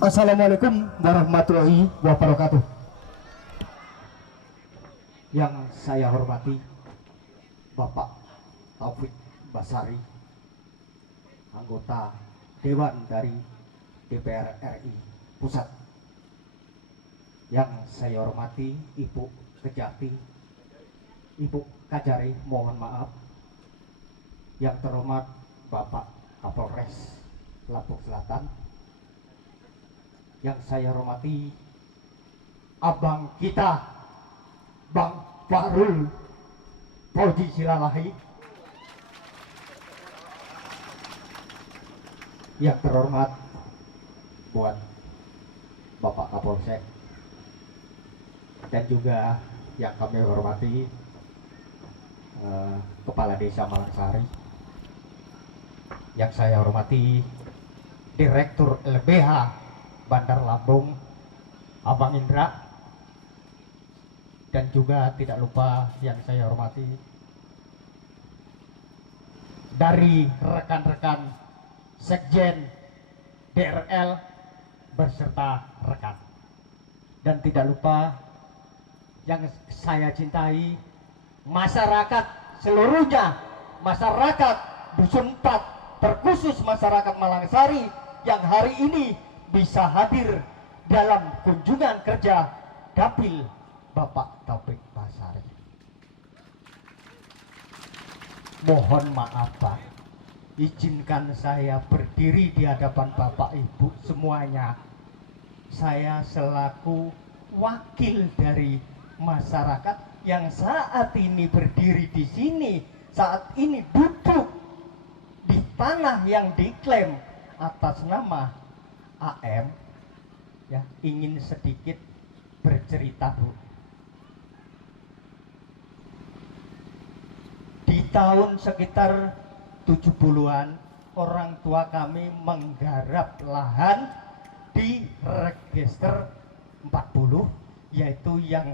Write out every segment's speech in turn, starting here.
Assalamualaikum warahmatullahi wabarakatuh. Yang saya hormati Bapak Taufik Basari, anggota Dewan dari DPR RI Pusat. Yang saya hormati Ibu Kejati, Ibu Kajari, mohon maaf. Yang terhormat Bapak Kapolres Lampung Selatan. Yang saya hormati abang kita Bang Fahrul Fauzi Silalahi. Yang terhormat buat Bapak Kapolsek, dan juga yang kami hormati Kepala Desa Malangsari. Yang saya hormati Direktur LBH Bandar Lampung, Abang Indra, dan juga tidak lupa yang saya hormati dari rekan-rekan Sekjen DRL beserta rekan, dan tidak lupa yang saya cintai masyarakat seluruhnya, masyarakat Dusun 4, terkhusus masyarakat Malangsari yang hari ini bisa hadir dalam kunjungan kerja Dapil Bapak Taufik Basari. Mohon maaf Pak, izinkan saya berdiri di hadapan Bapak Ibu semuanya. Saya selaku wakil dari masyarakat yang saat ini berdiri di sini, saat ini duduk di tanah yang diklaim atas nama AM, ya, ingin sedikit bercerita Bu. Di tahun sekitar 70-an orang tua kami menggarap lahan di Register 40, yaitu yang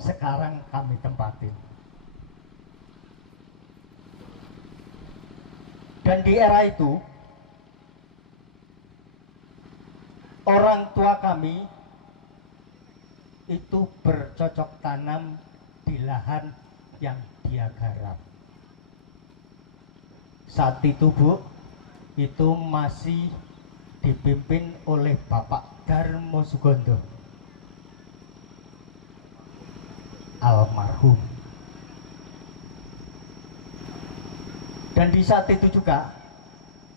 sekarang kami tempatin. Dan di era itu orang tua kami itu bercocok tanam di lahan yang dia garap. Saat itu Bu, itu masih dipimpin oleh Bapak Darmo Sugondo, almarhum. Dan di saat itu juga,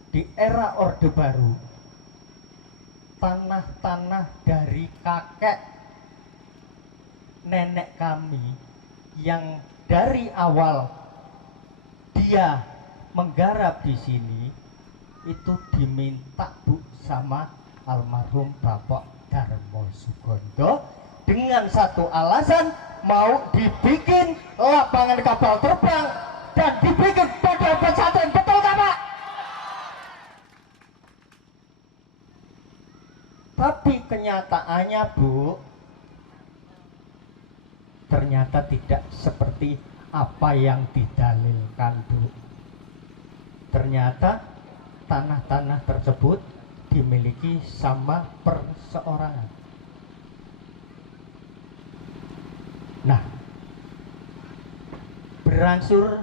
di era Orde Baru, tanah-tanah dari kakek nenek kami yang dari awal dia menggarap di sini itu diminta Bu sama almarhum Bapak Darmo Sugondo dengan satu alasan, mau dibikin lapangan kapal terbang dan dibikin pondok pesantren. Betul gak Pak? Tapi kenyataannya Bu, ternyata tidak seperti apa yang didalilkan Bu. Ternyata tanah-tanah tersebut dimiliki sama perseorangan. Nah, berangsur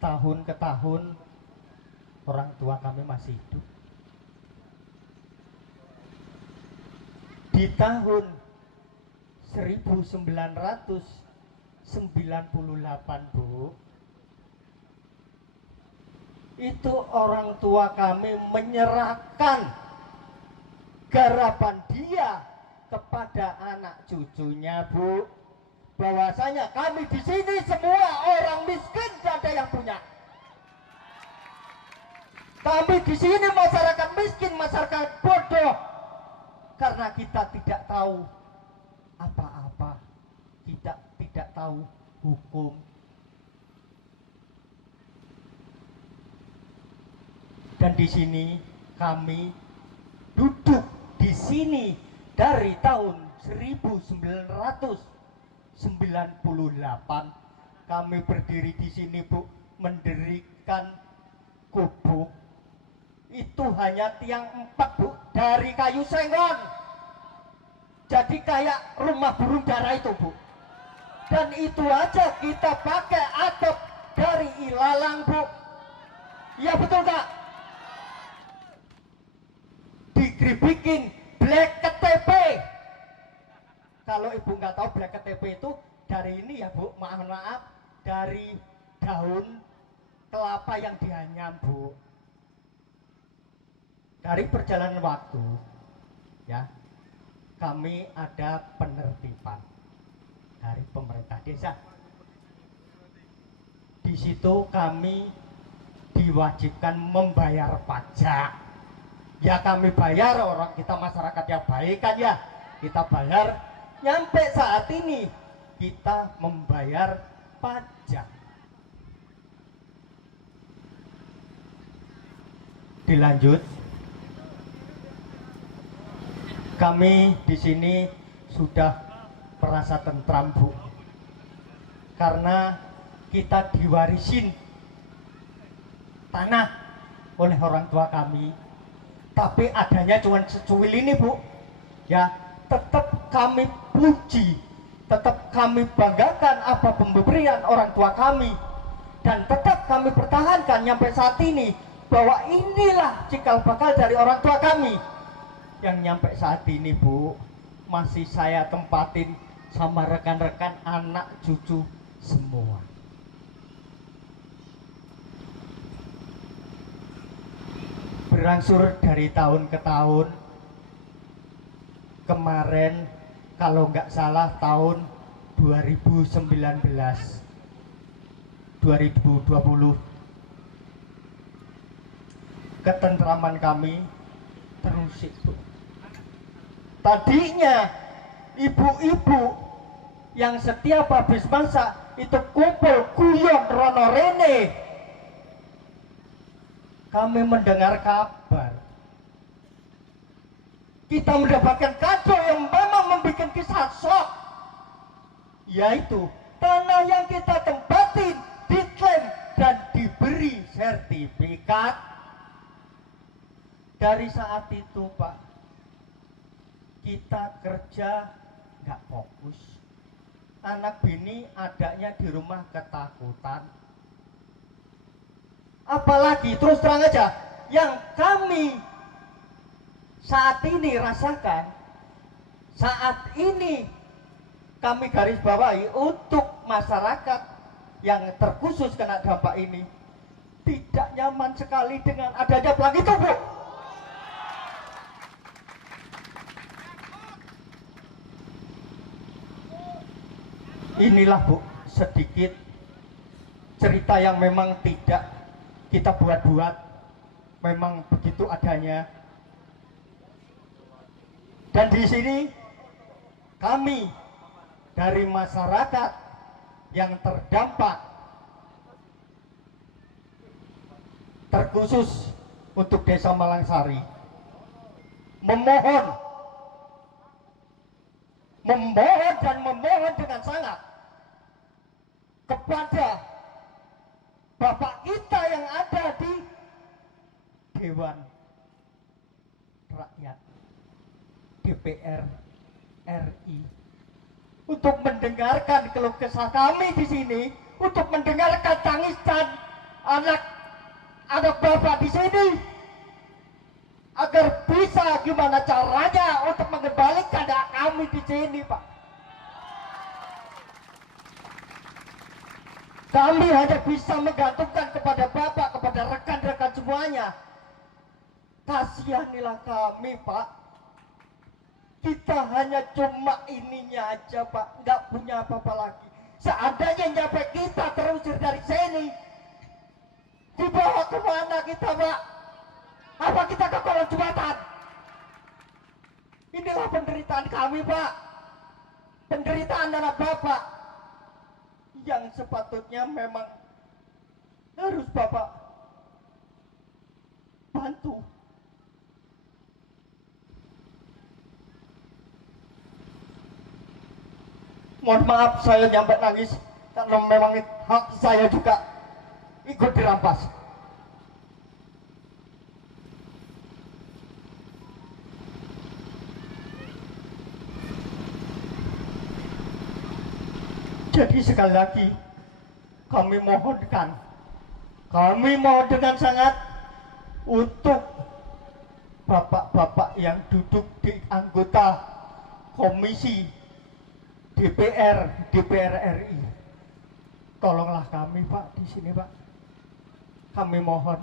tahun ke tahun orang tua kami masih hidup. Di tahun 1998 Bu, itu orang tua kami menyerahkan garapan dia kepada anak cucunya Bu, bahwasanya kami di sini semua orang miskin, tidak ada yang punya. Kami di sini masyarakat miskin, masyarakat bodoh, karena kita tidak tahu apa-apa, kita tidak tahu hukum. Dan di sini kami duduk di sini dari tahun 1998. Kami berdiri di sini Bu, mendirikan gubuk itu hanya tiang 4 Bu, dari kayu sengon. Jadi kayak rumah burung dara itu Bu. Dan itu aja kita pakai atap dari ilalang Bu. Iya betul Kak? Digribikin black KTP. Kalau Ibu nggak tahu black KTP itu dari ini ya Bu, maaf, dari daun kelapa yang dianyam Bu. Dari perjalanan waktu ya, kami ada penertiban dari pemerintah desa. Di situ kami diwajibkan membayar pajak. Ya kami bayar, orang kita masyarakat yang baik kan ya, kita bayar. Nyampe saat ini kita membayar pajak. Dilanjut. Kami di sini sudah merasa tentram Bu, karena kita diwarisin tanah oleh orang tua kami, tapi adanya cuma secuil ini Bu. Ya, tetap kami puji, tetap kami banggakan apa pemberian orang tua kami, dan tetap kami pertahankan sampai saat ini bahwa inilah cikal bakal dari orang tua kami. Yang nyampe saat ini Bu, masih saya tempatin sama rekan-rekan, anak cucu semua. Berangsur dari tahun ke tahun. Kemarin kalau nggak salah tahun 2019 2020, ketentraman kami terusik Bu. Tadinya ibu-ibu yang setiap habis masak itu kumpul guyon rono rene. Kami mendengar kabar kita mendapatkan kado yang memang membuat kisah shock, yaitu tanah yang kita tempatin diklaim dan diberi sertifikat. Dari saat itu Pak, kita kerja nggak fokus, anak bini adanya di rumah ketakutan. Apalagi terus terang aja, yang kami saat ini rasakan, saat ini kami garis bawahi untuk masyarakat yang terkhusus kena dampak ini, tidak nyaman sekali dengan adanya pelang itu Bu. Inilah Bu, sedikit cerita yang memang tidak kita buat-buat, memang begitu adanya. Dan di sini kami dari masyarakat yang terdampak, terkhusus untuk Desa Malangsari, memohon dan memohon dengan sangat kepada Bapak kita yang ada di Dewan Rakyat DPR RI untuk mendengarkan keluh kesah kami di sini, untuk mendengarkan tangisan anak Bapak di sini, agar bisa gimana caranya untuk mengembalikan hak kami di sini Pak. Kami hanya bisa menggantungkan kepada Bapak, kepada rekan-rekan semuanya. Kasihanilah kami Pak. Kita hanya cuma ininya aja Pak, nggak punya apa-apa lagi. Seandainya nyampe kita terusir dari sini, dibawa kemana kita Pak? Apa kita ke kolong jembatan? Inilah penderitaan kami Pak, penderitaan anak Bapak yang sepatutnya memang harus Bapak bantu. Mohon maaf saya nyampe nangis, karena memang hak saya juga ikut dirampas. Jadi sekali lagi kami mohon dengan sangat untuk bapak-bapak yang duduk di anggota komisi DPR RI, tolonglah kami Pak di sini Pak. Kami mohon,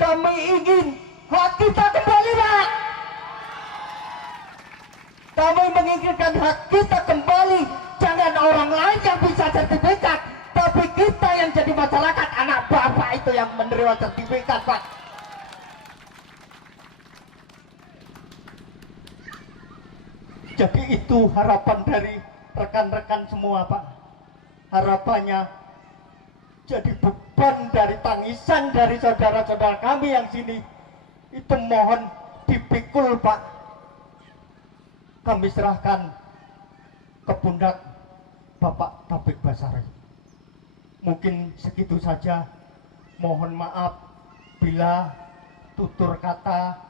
kami ingin hak kita kembali Pak. Kami menginginkan hak kita kembali. Jangan orang lain yang bisa sertifikat, tapi kita yang jadi masyarakat, anak bapak itu yang menerima sertifikat Pak. Jadi itu harapan dari rekan-rekan semua Pak. Harapannya jadi beban dari tangisan dari saudara-saudara kami yang sini. Itu mohon dipikul Pak. Kami serahkan ke pundak Bapak Taufik Basari. Mungkin segitu saja. Mohon maaf bila tutur kata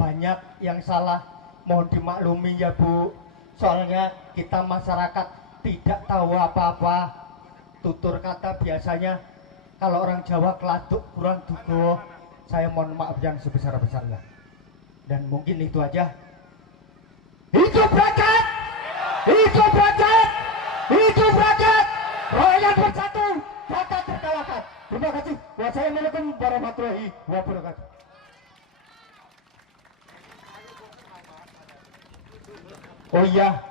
banyak yang salah. Mohon dimaklumi ya Bu. Soalnya kita masyarakat tidak tahu apa-apa. Tutur kata biasanya kalau orang Jawa keladuk kurang dugo. Saya mohon maaf yang sebesar-besarnya. Dan mungkin itu aja. Hidup rakyat! Hidup rakyat! Hidup rakyat! Rakyat bersatu, rakyat terkalahkan. Terima kasih. Wassalamualaikum warahmatullahi wabarakatuh. Oh iya,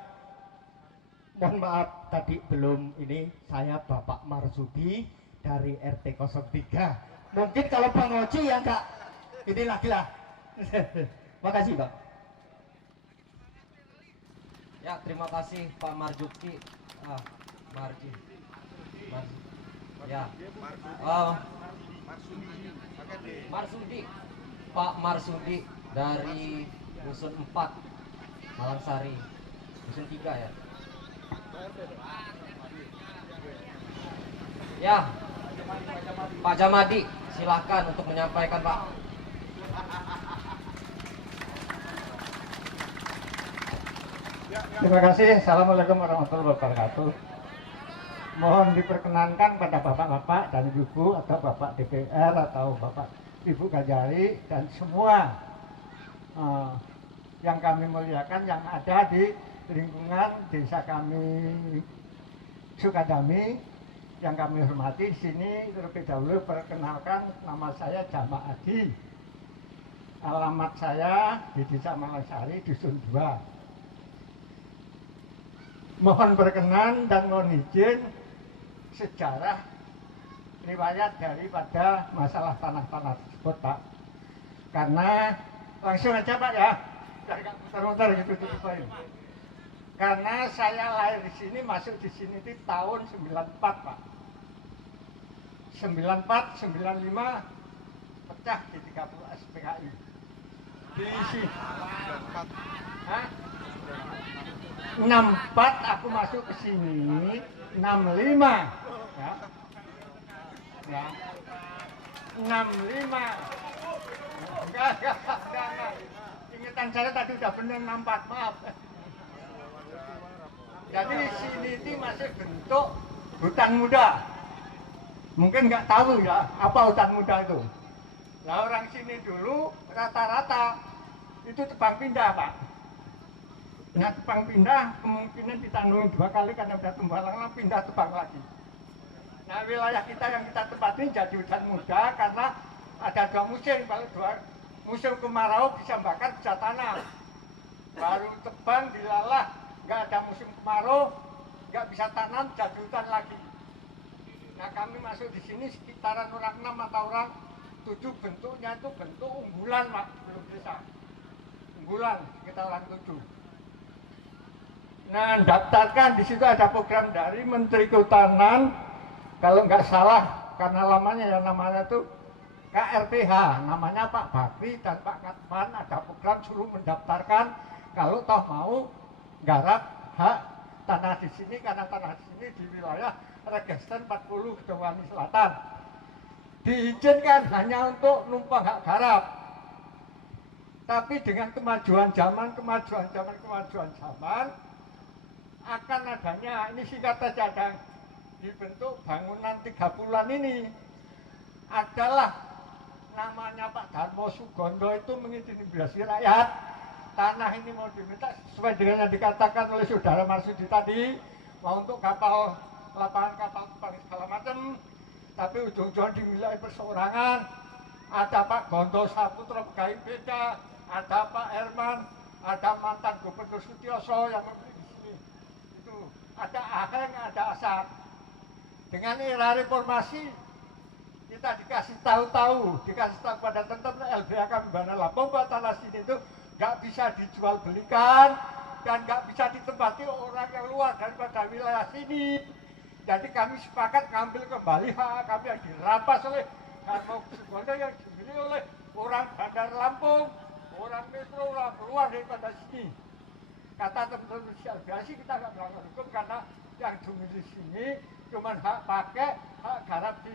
mohon maaf tadi belum ini, saya Bapak Marsudi dari RT 03. Mungkin kalau Bang Oci ya enggak, ini lagi lah. Makasih Bang. Ya, terima kasih Pak Marjuki. Ya. Marsudi. Pak Marsudi dari Dusun 4 Malangsari. Dusun 3 ya. Ya. Pak Jamadi, silakan untuk menyampaikan Pak. Terima kasih. Assalamualaikum warahmatullahi wabarakatuh. Mohon diperkenankan pada bapak-bapak dan ibu atau bapak DPR atau bapak ibu Kajari dan semua yang kami muliakan yang ada di lingkungan desa kami Sukadami yang kami hormati. Di sini terlebih dahulu perkenalkan, nama saya Jama Adi. Alamat saya di Desa Malangsari, Dusun 2. Mohon berkenan dan mohon izin sejarah riwayat daripada masalah tanah-tanah tersebut Pak. Karena langsung aja Pak ya, jangan muter-muter gitu ini. Karena saya lahir di sini, masuk di sini di tahun 94 Pak. 94, 95 pecah di 30 SPKI. Di sini. 64 aku masuk ke sini, 65 ya. Ya. 65. Enggak. Ingatan saya tadi udah benar 64, maaf. Jadi sini ini masih bentuk hutan muda. Mungkin nggak tahu ya apa hutan muda itu. Nah orang sini dulu rata-rata itu tebang pindah Pak. Nah tebang pindah kemungkinan ditanam 2 kali karena udah tumbalang pindah tebang lagi. Nah wilayah kita yang kita tempati jadi hutan muda karena ada 2 musim. Kalau 2 musim kemarau bisa bakar, bisa tanam. Baru tebang dilalah, nggak ada musim kemarau, nggak bisa tanam, jadi hutan lagi. Nah kami masuk di sini sekitaran orang 6 atau orang 7, bentuknya itu bentuk unggulan Pak, belum desa. Unggulan kita orang 7. Nah daftarkan di situ ada program dari Menteri Kehutanan, kalau nggak salah karena lamanya ya namanya itu KRPH, namanya Pak Bakri dan Pak Katman, ada program suruh mendaftarkan kalau toh mau garap hak tanah di sini karena tanah di sini di wilayah Regesten 40 Kedawani Selatan. Diizinkan hanya untuk numpang hak garap. Tapi dengan kemajuan zaman, akan adanya ini singkat saja dan dibentuk bangunan 3 bulan ini adalah namanya Pak Darmo Sugondo itu mengintimidasi rakyat. Tanah ini mau diminta sesuai dengan yang dikatakan oleh saudara Marsudi tadi, mau untuk kapal, lapangan kapal segala macam, tapi ujung-ujung dimiliki perseorangan. Ada Pak Gondo Saputra pegawai beda, ada Pak Herman, ada mantan Gubernur Sutioso yang membeli di sini. Itu ada Aheng, ada Asad. Dengan era reformasi kita dikasih tahu dikasih tahu pada tentang LBH Mbana Lampung, Pak tanah sini itu nggak bisa dijual belikan dan nggak bisa ditempati orang yang luar daripada wilayah sini. Jadi kami sepakat ngambil kembali hak kami yang dirampas oleh Darmo Sugondo yang dibeli oleh orang Bandar Lampung, orang Metro, orang keluar daripada sini. Kata teman-teman LBH kita nggak melakukan hukum karena yang di sini cuma hak pakai hak garap di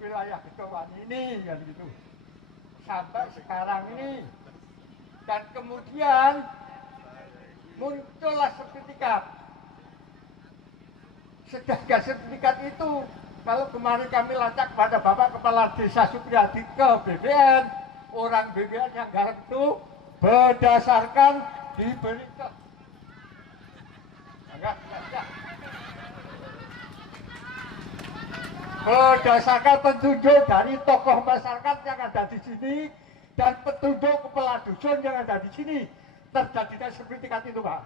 wilayah Bedoan ini kan gitu sampai sekarang ini. Dan kemudian muncullah sertifikat. Sedangkan sertifikat itu kalau kemarin kami lacak pada Bapak Kepala Desa Supriyadi ke BBN, orang BBN yang garap itu berdasarkan diberi ke berdasarkan petunjuk dari tokoh masyarakat yang ada di sini dan petunjuk kepala dusun yang ada di sini terjadinya sertifikat itu, Pak.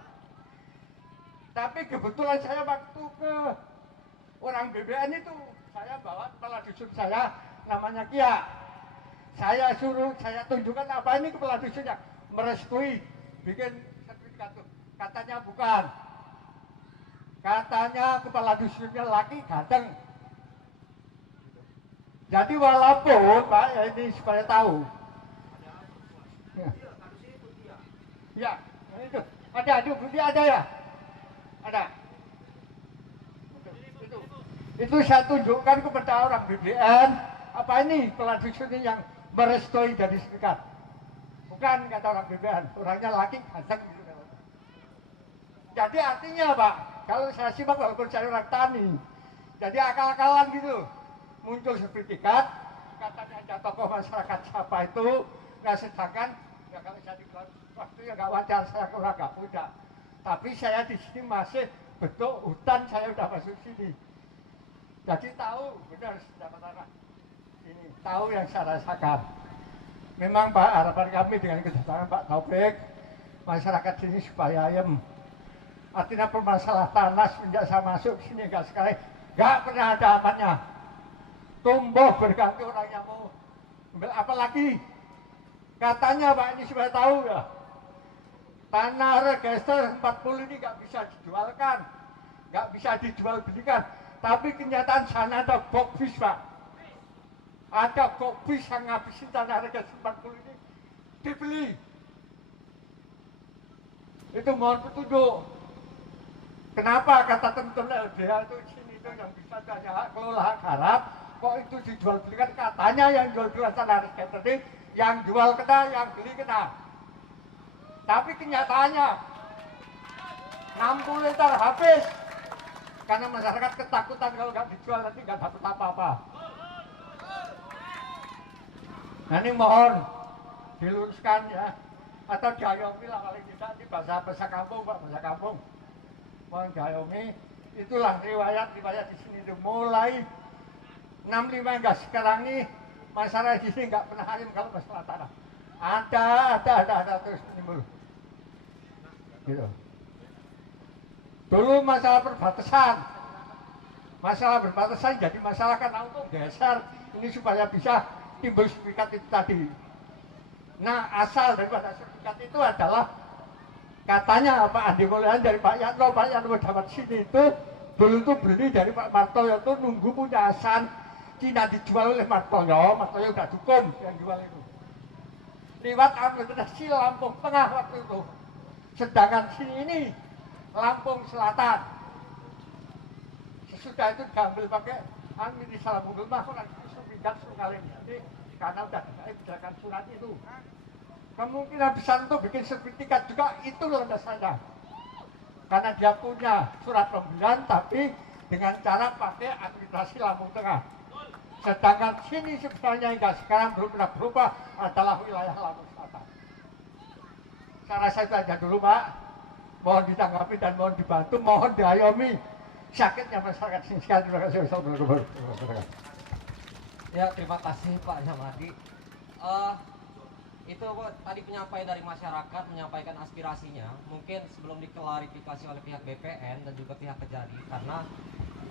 Tapi kebetulan saya waktu ke orang BBN itu saya bawa kepala dusun saya namanya Kia. Saya suruh, saya tunjukkan apa ini kepala dusunnya merestui bikin sertifikat itu. Katanya bukan. Katanya kepala dusunnya laki ganteng. Jadi walaupun Pak ya ini supaya tahu. Ya, itu ada bukti ada ya, ada. Itu saya tunjukkan kepada orang BBN apa ini kepala dusun ini yang merestui dari sertifikat. Bukan kata orang BBN, orangnya laki ganteng gitu. Jadi artinya Pak, kalau saya simak walaupun saya orang tani, jadi akal-akalan gitu. Muncul sertifikat, katanya ada tokoh masyarakat siapa itu, nggak sedangkan ya kalau saya di waktu ya nggak wajar saya kurang nggak muda. Tapi saya di sini masih bentuk hutan saya udah masuk sini. Jadi tahu benar dapat tanah ini, tahu yang saya rasakan. Memang Pak harapan kami dengan kedatangan Pak Taufik, masyarakat sini supaya ayem. Artinya permasalahan tanah semenjak saya masuk sini nggak sekali, nggak pernah ada apanya. Tumbuh berganti orang yang mau ambil apalagi katanya Pak ini supaya tahu ya tanah register 40 ini nggak bisa dijualkan, nggak bisa dijual belikan, tapi kenyataan sana ada bokbis Pak, ada bokbis yang ngabisin tanah register 40 ini dibeli. Itu mohon petunjuk kenapa kata teman-teman LBH itu sini itu yang bisa tanya hak kelola hak garap kok itu dijual belikan, katanya yang jual belikan tanah register ini yang jual kena, yang beli kena. Tapi kenyataannya 60 liter habis karena masyarakat ketakutan kalau nggak dijual nanti nggak dapat apa-apa. Nah ini mohon diluruskan ya, atau diayomi lah paling tidak di bahasa kampung Pak, bahasa kampung. Mohon diayomi, itulah riwayat di sini itu mulai 65 enggak sekarang ini masyarakat di sini nggak pernah harim kalau masalah tanah. Ada terus timbul. Gitu. Dulu masalah perbatasan jadi masalah karena untuk geser ini supaya bisa timbul sertifikat itu tadi. Nah asal daripada sertifikat itu adalah katanya Pak Andi Mulyan dari Pak Yatno dapat sini itu dulu itu beli dari Pak Martoyo itu nunggu punya asan Cina dijual oleh Martoyo udah dukung yang jual itu. Lewat administrasi Lampung Tengah waktu itu. Sedangkan sini ini Lampung Selatan. Sesudah itu diambil pakai administrasi Lampung Tengah orang sertifikat sekali jadi karena udah berdasarkan surat itu. Kemungkinan besar untuk bikin sertifikat juga itu loh dasarnya. karena dia punya surat pembelian tapi dengan cara pakai akreditasi Lampung Tengah. Sedangkan sini sebenarnya hingga sekarang belum pernah berubah adalah wilayah Lampung Selatan. Saya rasa itu aja dulu Pak. Mohon ditanggapi dan mohon dibantu, mohon diayomi sakitnya masyarakat sini sekali. Terima kasih. Ya, terima kasih Pak Jamadi. Itu tadi penyampaian dari masyarakat menyampaikan aspirasinya. Mungkin sebelum diklarifikasi oleh pihak BPN dan juga pihak Kejari, karena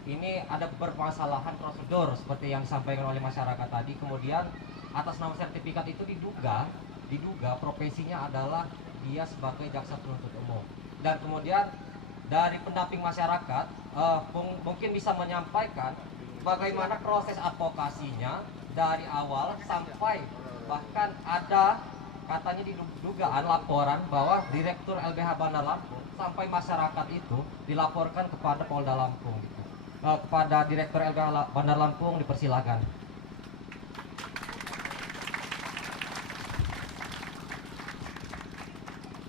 ini ada permasalahan prosedur seperti yang disampaikan oleh masyarakat tadi. Kemudian atas nama sertifikat itu diduga profesinya adalah dia sebagai jaksa penuntut umum. Dan kemudian dari pendamping masyarakat mungkin bisa menyampaikan bagaimana proses advokasinya dari awal sampai bahkan ada katanya di dugaan laporan bahwa Direktur LBH Bandar Lampung sampai masyarakat itu dilaporkan kepada Polda Lampung gitu. Kepada Direktur LBH Bandar Lampung dipersilakan.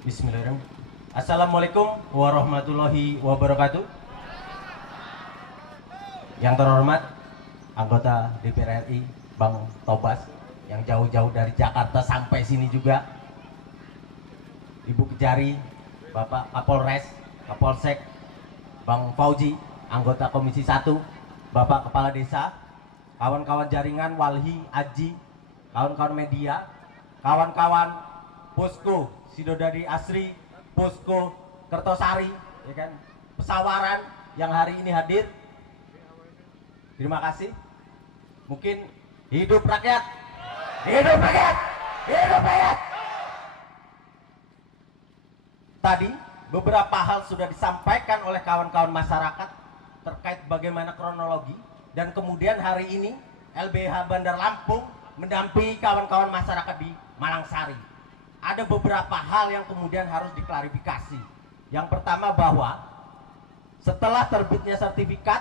Bismillahirrahmanirrahim. Assalamualaikum warahmatullahi wabarakatuh. Yang terhormat anggota DPR RI Bang Tobas yang jauh-jauh dari Jakarta sampai sini juga, Ibu Kejari, Bapak Kapolres, Kapolsek, Bang Fauji, anggota Komisi 1, Bapak Kepala Desa, kawan-kawan jaringan, Walhi, Aji, kawan-kawan media, kawan-kawan Posko Sidodadi Asri, Posko Kertosari, ya kan, pesawaran yang hari ini hadir. Terima kasih. Mungkin hidup rakyat. Hidup rakyat! Hidup rakyat! Tadi beberapa hal sudah disampaikan oleh kawan-kawan masyarakat terkait bagaimana kronologi, dan kemudian hari ini LBH Bandar Lampung mendampingi kawan-kawan masyarakat di Malangsari. Ada beberapa hal yang kemudian harus diklarifikasi. Yang pertama bahwa setelah terbitnya sertifikat,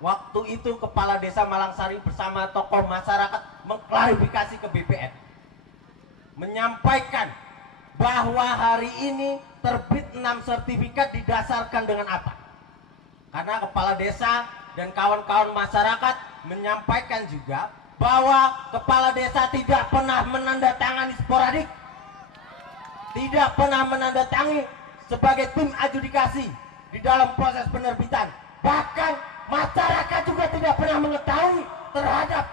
waktu itu Kepala Desa Malangsari bersama tokoh masyarakat mengklarifikasi ke BPN, menyampaikan bahwa hari ini terbit 6 sertifikat didasarkan dengan apa? Karena Kepala Desa dan kawan-kawan masyarakat menyampaikan juga bahwa Kepala Desa tidak pernah menandatangani sporadik, tidak pernah menandatangani sebagai tim adjudikasi di dalam proses penerbitan. Bahkan masyarakat juga tidak pernah mengetahui terhadap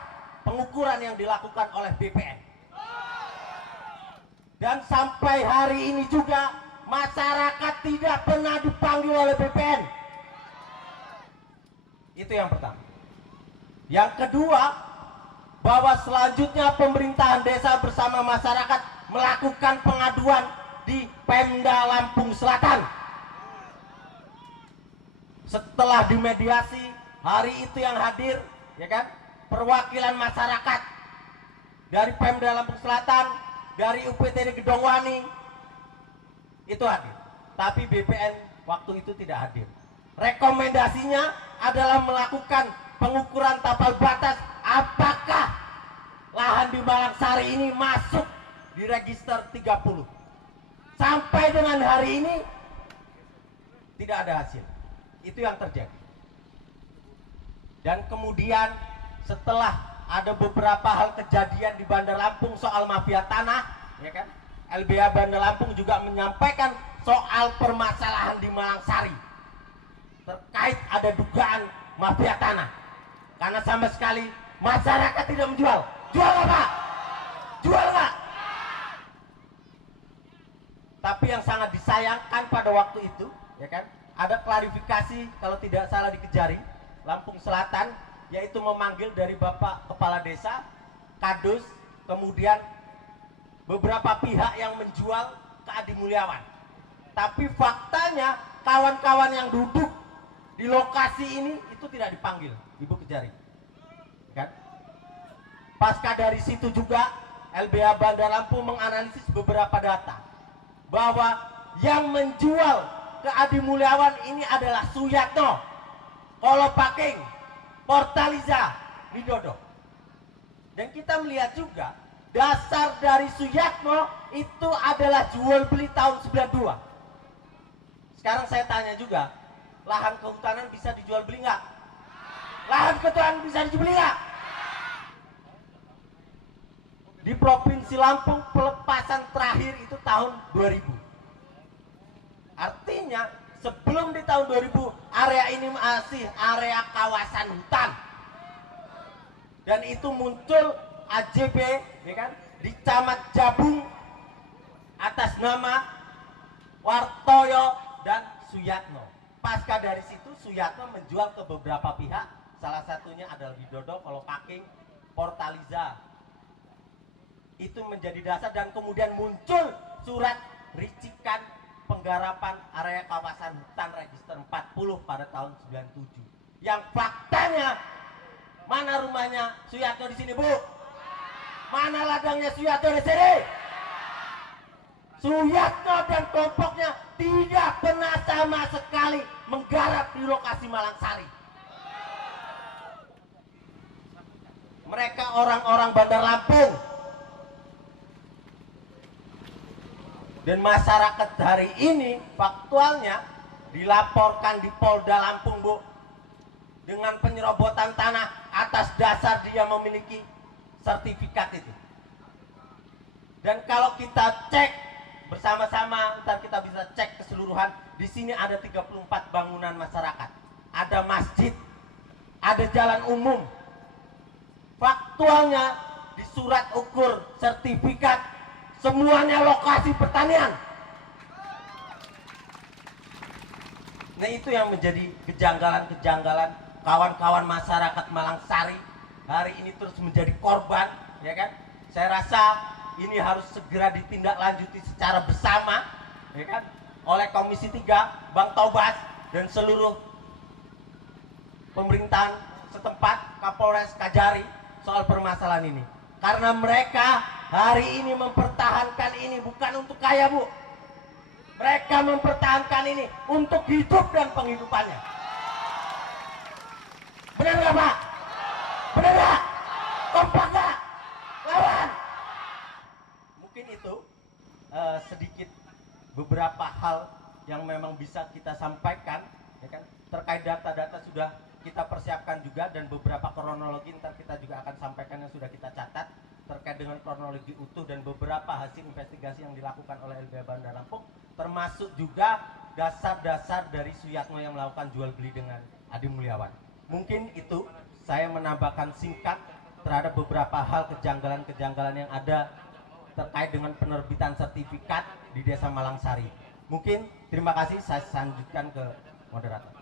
pengukuran yang dilakukan oleh BPN. Dan sampai hari ini juga masyarakat tidak pernah dipanggil oleh BPN. Itu yang pertama. Yang kedua, bahwa selanjutnya pemerintahan desa bersama masyarakat melakukan pengaduan di Pemda Lampung Selatan. Setelah dimediasi, hari itu yang hadir, ya kan, perwakilan masyarakat dari Pemda Lampung Selatan, dari UPTD Gedongwani itu hadir, tapi BPN waktu itu tidak hadir. Rekomendasinya adalah melakukan pengukuran tapal batas apakah lahan di Malangsari ini masuk di register 30. Sampai dengan hari ini tidak ada hasil. Itu yang terjadi. Dan kemudian setelah ada beberapa hal kejadian di Bandar Lampung soal mafia tanah, ya kan, LBH Bandar Lampung juga menyampaikan soal permasalahan di Malangsari terkait ada dugaan mafia tanah. Karena sama sekali masyarakat tidak menjual. Jual apa? Jual nggak? Tapi yang sangat disayangkan pada waktu itu, ya kan, ada klarifikasi kalau tidak salah di Kejari, Lampung Selatan, yaitu memanggil dari Bapak Kepala Desa, Kadus, kemudian beberapa pihak yang menjual ke Adi Mulyawan. Tapi faktanya kawan-kawan yang duduk di lokasi ini itu tidak dipanggil, Ibu Kejari, kan? Pasca dari situ juga LBH Bandar Lampung menganalisis beberapa data bahwa yang menjual ke Adi Mulyawan ini adalah Suyatno, Kolopaking, Portaliza, Widodo. Dan kita melihat juga dasar dari Suyatno itu adalah jual beli tahun 92. Sekarang saya tanya juga, lahan kehutanan bisa dijual beli nggak? Lahan kehutanan bisa dijual beli nggak? Di Provinsi Lampung pelepasan terakhir itu tahun 2000. Artinya sebelum di tahun 2000 area ini masih area kawasan hutan. Dan itu muncul AJB, ya kan, di Camat Jabung atas nama Wartoyo dan Suyatno. Pasca dari situ Suyatno menjual ke beberapa pihak, salah satunya adalah Widodo, Kolopaking, Portaliza. Itu menjadi dasar dan kemudian muncul surat ricikan penggarapan area kawasan hutan register 40 pada tahun 97. Yang faktanya mana rumahnya Suyatno di sini, Bu? Mana ladangnya Suyatno di sini? Suyatno dan kelompoknya tidak pernah sama sekali menggarap di lokasi Malangsari. Mereka orang-orang Bandar Lampung. Dan masyarakat hari ini faktualnya dilaporkan di Polda Lampung, Bu, dengan penyerobotan tanah atas dasar dia memiliki sertifikat itu. Dan kalau kita cek bersama-sama, ntar kita bisa cek keseluruhan, di sini ada 34 bangunan masyarakat, ada masjid, ada jalan umum. Faktualnya di surat ukur sertifikat semuanya lokasi pertanian. Nah, itu yang menjadi kejanggalan-kejanggalan kawan-kawan masyarakat Malangsari hari ini terus menjadi korban, ya kan? Saya rasa ini harus segera ditindaklanjuti secara bersama, ya kan? Oleh Komisi 3, Bang Tobas dan seluruh pemerintahan setempat, Kapolres Kajari soal permasalahan ini. Karena mereka hari ini mempertahankan ini bukan untuk kaya, Bu. Mereka mempertahankan ini untuk hidup dan penghidupannya. Benar nggak, Pak? Benar nggak? Kompak nggak? Lawan. Mungkin itu sedikit beberapa hal yang memang bisa kita sampaikan, ya kan? Terkait data-data sudah kita persiapkan juga, dan beberapa kronologi ntar kita juga akan sampaikan yang sudah kita catat terkait dengan kronologi utuh dan beberapa hasil investigasi yang dilakukan oleh LBH Bandar Lampung, termasuk juga dasar-dasar dari Suyatno yang melakukan jual beli dengan Adi Mulyawan. Mungkin itu saya menambahkan singkat terhadap beberapa hal kejanggalan-kejanggalan yang ada terkait dengan penerbitan sertifikat di Desa Malangsari. Mungkin terima kasih, saya lanjutkan ke moderator.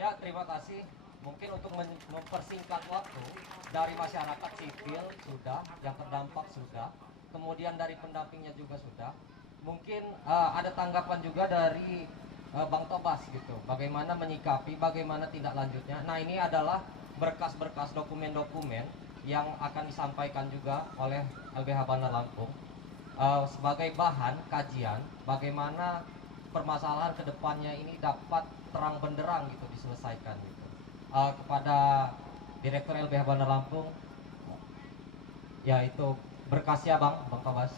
Ya, terima kasih. Mungkin untuk mempersingkat waktu, dari masyarakat sipil sudah, yang terdampak sudah, kemudian dari pendampingnya juga sudah. Mungkin ada tanggapan juga dari Bang Tobas gitu, bagaimana menyikapi, bagaimana tindak lanjutnya. Nah, ini adalah berkas-berkas dokumen-dokumen yang akan disampaikan juga oleh LBH Bandar Lampung sebagai bahan kajian bagaimana permasalahan kedepannya ini dapat terang benderang gitu diselesaikan gitu. Kepada Direktur LBH Bandar Lampung, yaitu berkasnya Bang Tobas.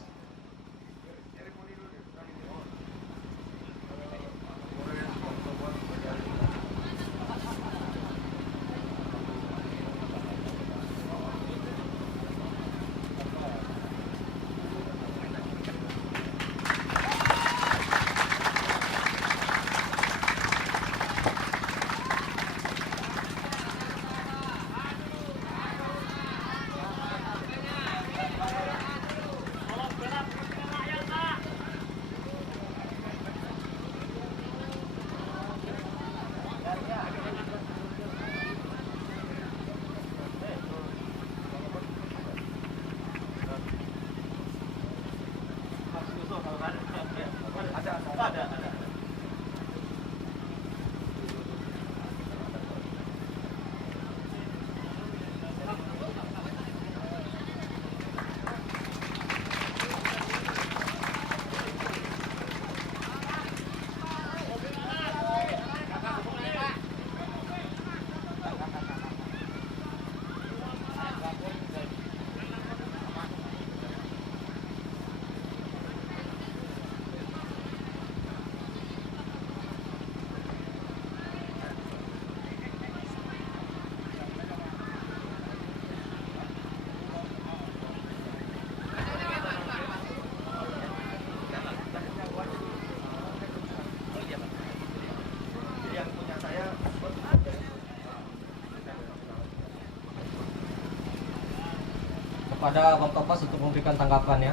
kepada Bang Topaz untuk memberikan tanggapan ya.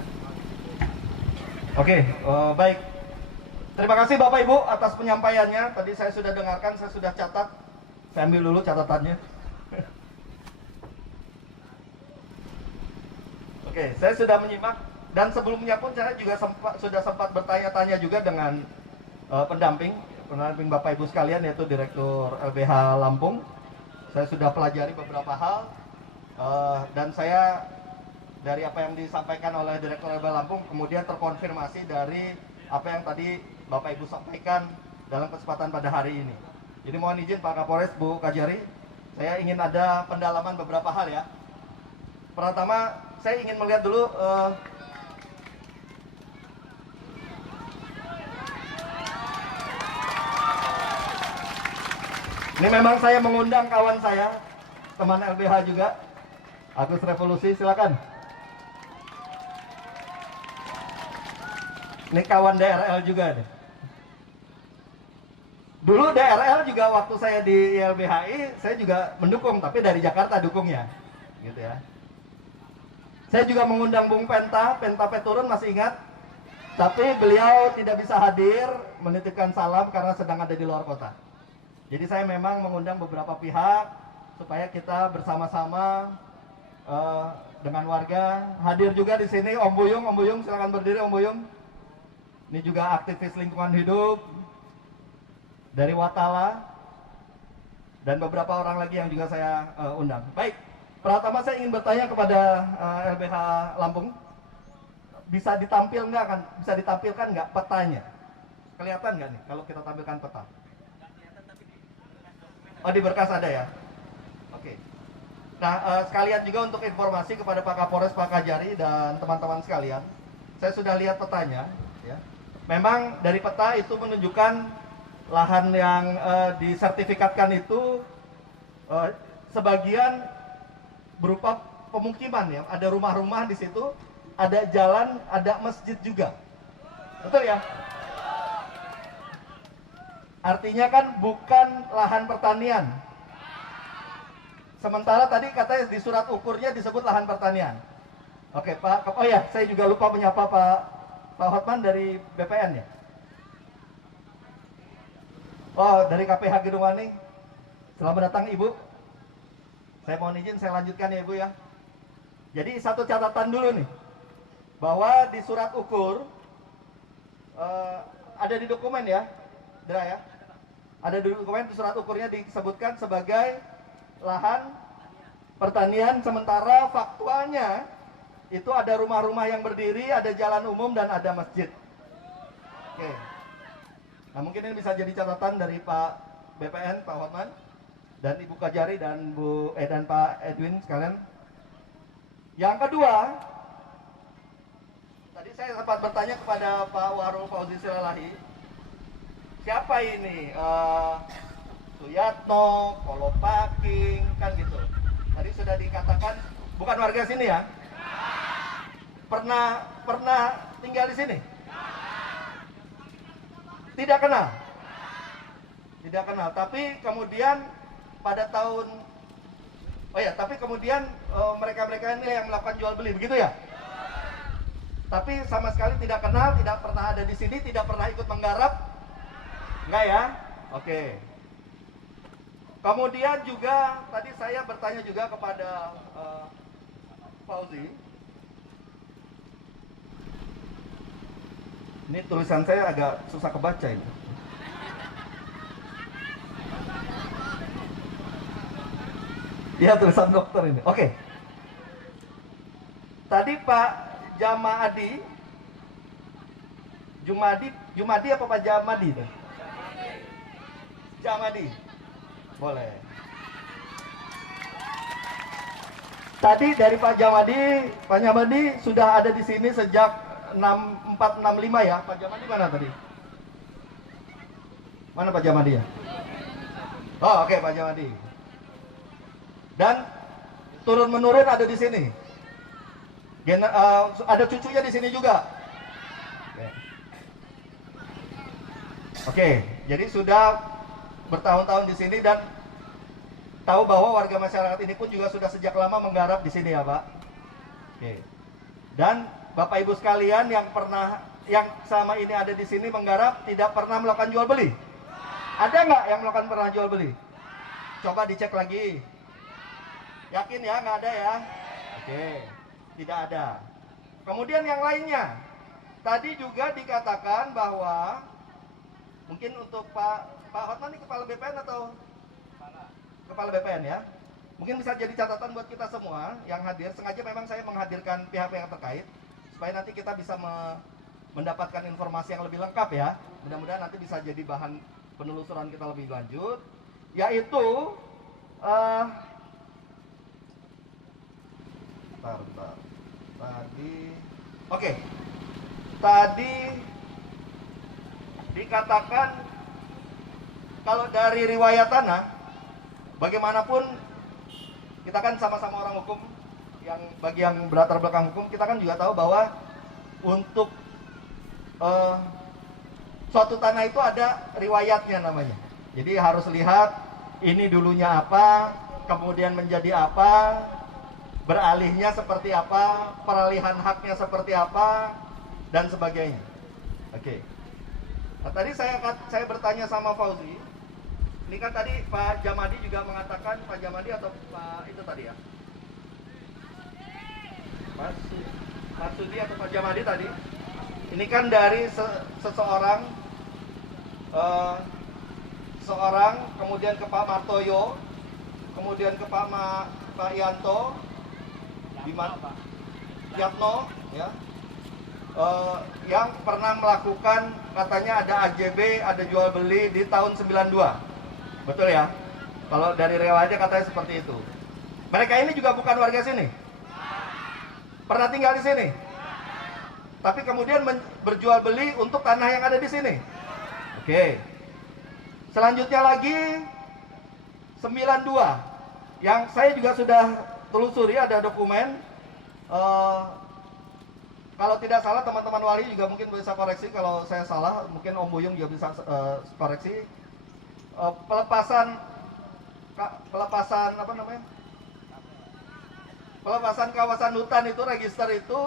Oke, baik. Terima kasih Bapak Ibu atas penyampaiannya. Tadi saya sudah dengarkan, saya sudah catat. Saya ambil dulu catatannya. Oke, saya sudah menyimak dan sebelumnya pun saya juga sudah sempat bertanya-tanya juga dengan pendamping Bapak Ibu sekalian, yaitu Direktur LBH Lampung. Saya sudah pelajari beberapa hal dan saya dari apa yang disampaikan oleh Direktur LBH Lampung kemudian terkonfirmasi dari apa yang tadi Bapak Ibu sampaikan dalam kesempatan pada hari ini. Jadi mohon izin Pak Kapolres, Bu Kajari, saya ingin ada pendalaman beberapa hal ya. Pertama, saya ingin melihat dulu ini memang saya mengundang kawan saya, teman LBH juga, Agus Revolusi, silakan. Ini kawan DRL juga nih. Dulu DRL juga waktu saya di YLBHI, saya juga mendukung, tapi dari Jakarta dukungnya, gitu ya. Saya juga mengundang Bung Penta Peturun, masih ingat, tapi beliau tidak bisa hadir, menitipkan salam karena sedang ada di luar kota. Jadi saya memang mengundang beberapa pihak supaya kita bersama-sama dengan warga hadir juga di sini. Om Buyung silakan berdiri Om Buyung. Ini juga aktivis lingkungan hidup dari Watala dan beberapa orang lagi yang juga saya undang. Baik, pertama saya ingin bertanya kepada LBH Lampung, bisa ditampilkan nggak petanya? Kelihatan nggak nih kalau kita tampilkan peta? Oh, di berkas ada ya? Oke. Nah, sekalian juga untuk informasi kepada Pak Kapolres, Pak Kajari, dan teman-teman sekalian, saya sudah lihat petanya. Ya. Memang dari peta itu menunjukkan lahan yang disertifikatkan itu sebagian berupa pemukiman ya. Ada rumah-rumah di situ, ada jalan, ada masjid juga. Betul ya? Artinya kan bukan lahan pertanian. Sementara tadi katanya di surat ukurnya disebut lahan pertanian. Oke Pak, oh ya saya juga lupa menyapa Pak Hotman dari BPN ya. Oh dari KPH Gedungwani. Selamat datang Ibu. Saya mohon izin saya lanjutkan ya Ibu ya. Jadi satu catatan dulu nih, bahwa di surat ukur ada di dokumen ya, Dra ya. Ada di dokumen di surat ukurnya disebutkan sebagai lahan pertanian, sementara faktualnya itu ada rumah-rumah yang berdiri, ada jalan umum dan ada masjid. Oke. Nah mungkin ini bisa jadi catatan dari Pak BPN, Pak Hotman, dan Ibu Kajari dan dan Pak Edwin sekalian. Yang kedua, tadi saya sempat bertanya kepada Pak Warul Fauzi Silalahi. Siapa ini? Suyatno, Kolopaking, kan gitu. Tadi sudah dikatakan bukan warga sini ya? Pernah tinggal di sini? Tidak kenal? Tidak kenal. Tapi kemudian pada tahun, tapi kemudian mereka-mereka ini yang melakukan jual beli, begitu ya? Tapi sama sekali tidak kenal, tidak pernah ada di sini, tidak pernah ikut menggarap. Enggak ya? Oke. Kemudian juga tadi saya bertanya juga kepada Fauzi. Ini tulisan saya agak susah kebaca ini. Iya tulisan dokter ini. Oke. Tadi Pak Jumadi apa Pak Jamadi itu? Jamadi. Boleh. Tadi dari Pak Jamadi sudah ada di sini sejak 6465 ya. Pak Jamadi mana tadi? Mana Pak Jamadi ya? Oh, oke Pak Jamadi. Dan turun menurun ada di sini. Ada cucunya di sini juga. Oke, jadi sudah bertahun-tahun di sini dan tahu bahwa warga masyarakat ini pun juga sudah sejak lama menggarap di sini ya Pak. Oke. Dan Bapak Ibu sekalian yang selama ini ada di sini menggarap tidak pernah melakukan jual beli? Ada nggak yang melakukan pernah jual beli? Coba dicek lagi. Yakin ya, nggak ada ya? Oke, tidak ada. Kemudian yang lainnya, tadi juga dikatakan bahwa mungkin untuk Pak Hotman ini kepala BPN atau kepala BPN ya? Mungkin bisa jadi catatan buat kita semua yang hadir. Sengaja memang saya menghadirkan pihak-pihak terkait supaya nanti kita bisa mendapatkan informasi yang lebih lengkap ya. Mudah-mudahan nanti bisa jadi bahan penelusuran kita lebih lanjut. Yaitu bentar. Tadi dikatakan kalau dari riwayat tanah, bagaimanapun kita kan sama-sama orang hukum, bagi yang berlatar belakang hukum, kita kan juga tahu bahwa untuk suatu tanah itu ada riwayatnya namanya. Jadi harus lihat ini dulunya apa, kemudian menjadi apa, beralihnya seperti apa, peralihan haknya seperti apa, dan sebagainya. Oke. Nah, tadi saya bertanya sama Fauzi. Ini kan tadi Pak Jamadi juga mengatakan, Pak Jamadi atau Pak itu tadi ya? Pak Sudi atau Pak Jamadi tadi. Ini kan dari seseorang, kemudian ke Pak Martoyo, kemudian ke Pak Yanto, Yatno, ya, yang pernah melakukan katanya ada AJB, ada jual beli di tahun 92. Betul ya? Kalau dari riwayatnya katanya seperti itu. Mereka ini juga bukan warga sini? Pernah tinggal di sini? Tapi kemudian berjual beli untuk tanah yang ada di sini. Oke. Selanjutnya lagi 92. Yang saya juga sudah telusuri ada dokumen. Kalau tidak salah teman-teman wali juga mungkin bisa koreksi kalau saya salah. Mungkin Om Buyung juga bisa koreksi. Pelepasan apa namanya? Pelepasan kawasan hutan itu register itu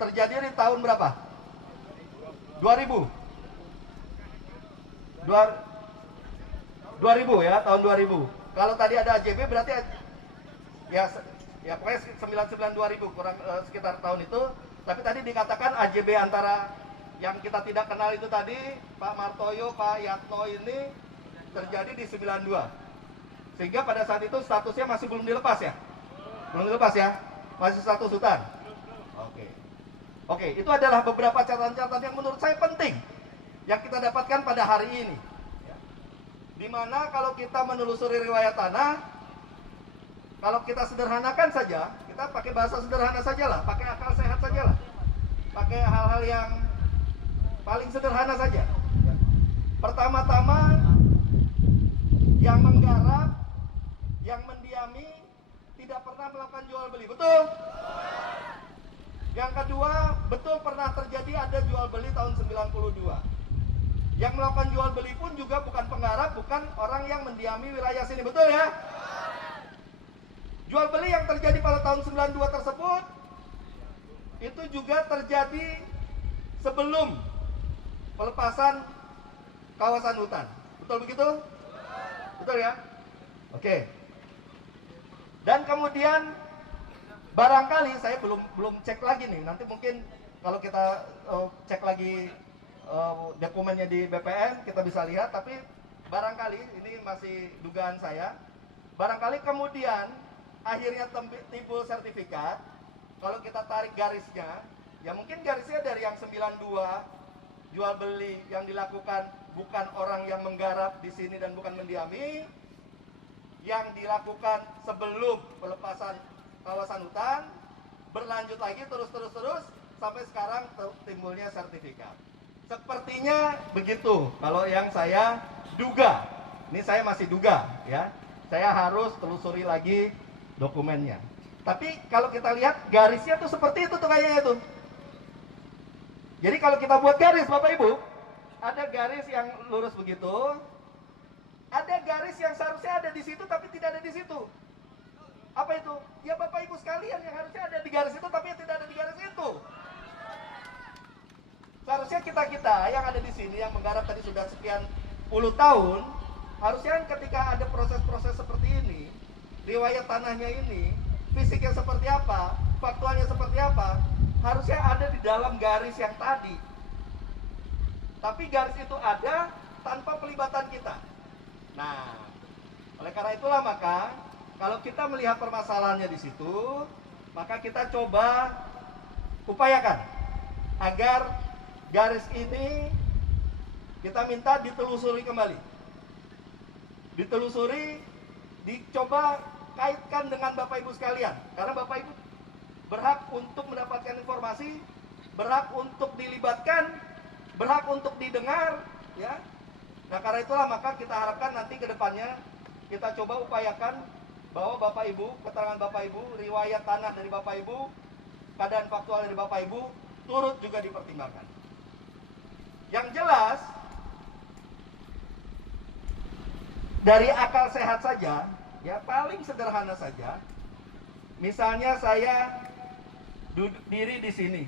terjadi di tahun berapa? 2000 ya, tahun 2000. Kalau tadi ada AJB berarti ya pokoknya 99 2000 kurang sekitar tahun itu. Tapi tadi dikatakan AJB antara yang kita tidak kenal itu tadi Pak Martoyo, Pak Yatno ini terjadi di 92. Sehingga pada saat itu statusnya masih belum dilepas ya? Belum dilepas ya? Masih status hutan. Oke, itu adalah beberapa catatan-catatan yang menurut saya penting yang kita dapatkan pada hari ini. Dimana kalau kita menelusuri riwayat tanah, kalau kita sederhanakan saja, kita pakai bahasa sederhana sajalah, pakai akal sehat sajalah, pakai hal-hal yang paling sederhana saja. Pertama-tama, yang menggarap, yang mendiami, tidak pernah melakukan jual beli, betul? Yang kedua, betul pernah terjadi ada jual beli tahun 92. Yang melakukan jual beli pun juga bukan penggarap, bukan orang yang mendiami wilayah sini, betul ya? Jual beli yang terjadi pada tahun 92 tersebut, itu juga terjadi sebelum pelepasan kawasan hutan. Betul begitu? Betul ya? Oke. Dan kemudian barangkali saya belum cek lagi nih. Nanti mungkin kalau kita cek lagi dokumennya di BPN kita bisa lihat. Tapi barangkali ini masih dugaan saya. Barangkali kemudian akhirnya timbul sertifikat. Kalau kita tarik garisnya, ya mungkin garisnya dari yang 92 jual beli yang dilakukan bukan orang yang menggarap di sini dan bukan mendiami, yang dilakukan sebelum pelepasan kawasan hutan, berlanjut lagi terus sampai sekarang timbulnya sertifikat. Sepertinya begitu kalau yang saya duga. Ini saya masih duga ya. Saya harus telusuri lagi dokumennya. Tapi kalau kita lihat garisnya tuh seperti itu tuh kayaknya tuh. Jadi kalau kita buat garis Bapak Ibu, ada garis yang lurus begitu, ada garis yang seharusnya ada di situ tapi tidak ada di situ. Apa itu? Ya Bapak Ibu sekalian yang harusnya ada di garis itu tapi yang tidak ada di garis itu. Seharusnya kita-kita yang ada di sini yang menggarap tadi sudah sekian puluh tahun, harusnya ketika ada proses-proses seperti ini, riwayat tanahnya ini, fisiknya seperti apa, faktualnya seperti apa, harusnya ada di dalam garis yang tadi. Tapi garis itu ada tanpa pelibatan kita. Nah, oleh karena itulah maka kalau kita melihat permasalahannya di situ, maka kita coba upayakan agar garis ini kita minta ditelusuri kembali. Ditelusuri, dicoba kaitkan dengan Bapak Ibu sekalian. Karena Bapak Ibu berhak untuk mendapatkan informasi, berhak untuk dilibatkan, berhak untuk didengar, ya. Nah, karena itulah maka kita harapkan nanti ke depannya kita coba upayakan bahwa Bapak Ibu, keterangan Bapak Ibu, riwayat tanah dari Bapak Ibu, keadaan faktual dari Bapak Ibu turut juga dipertimbangkan. Yang jelas dari akal sehat saja, ya paling sederhana saja. Misalnya saya duduk diri di sini,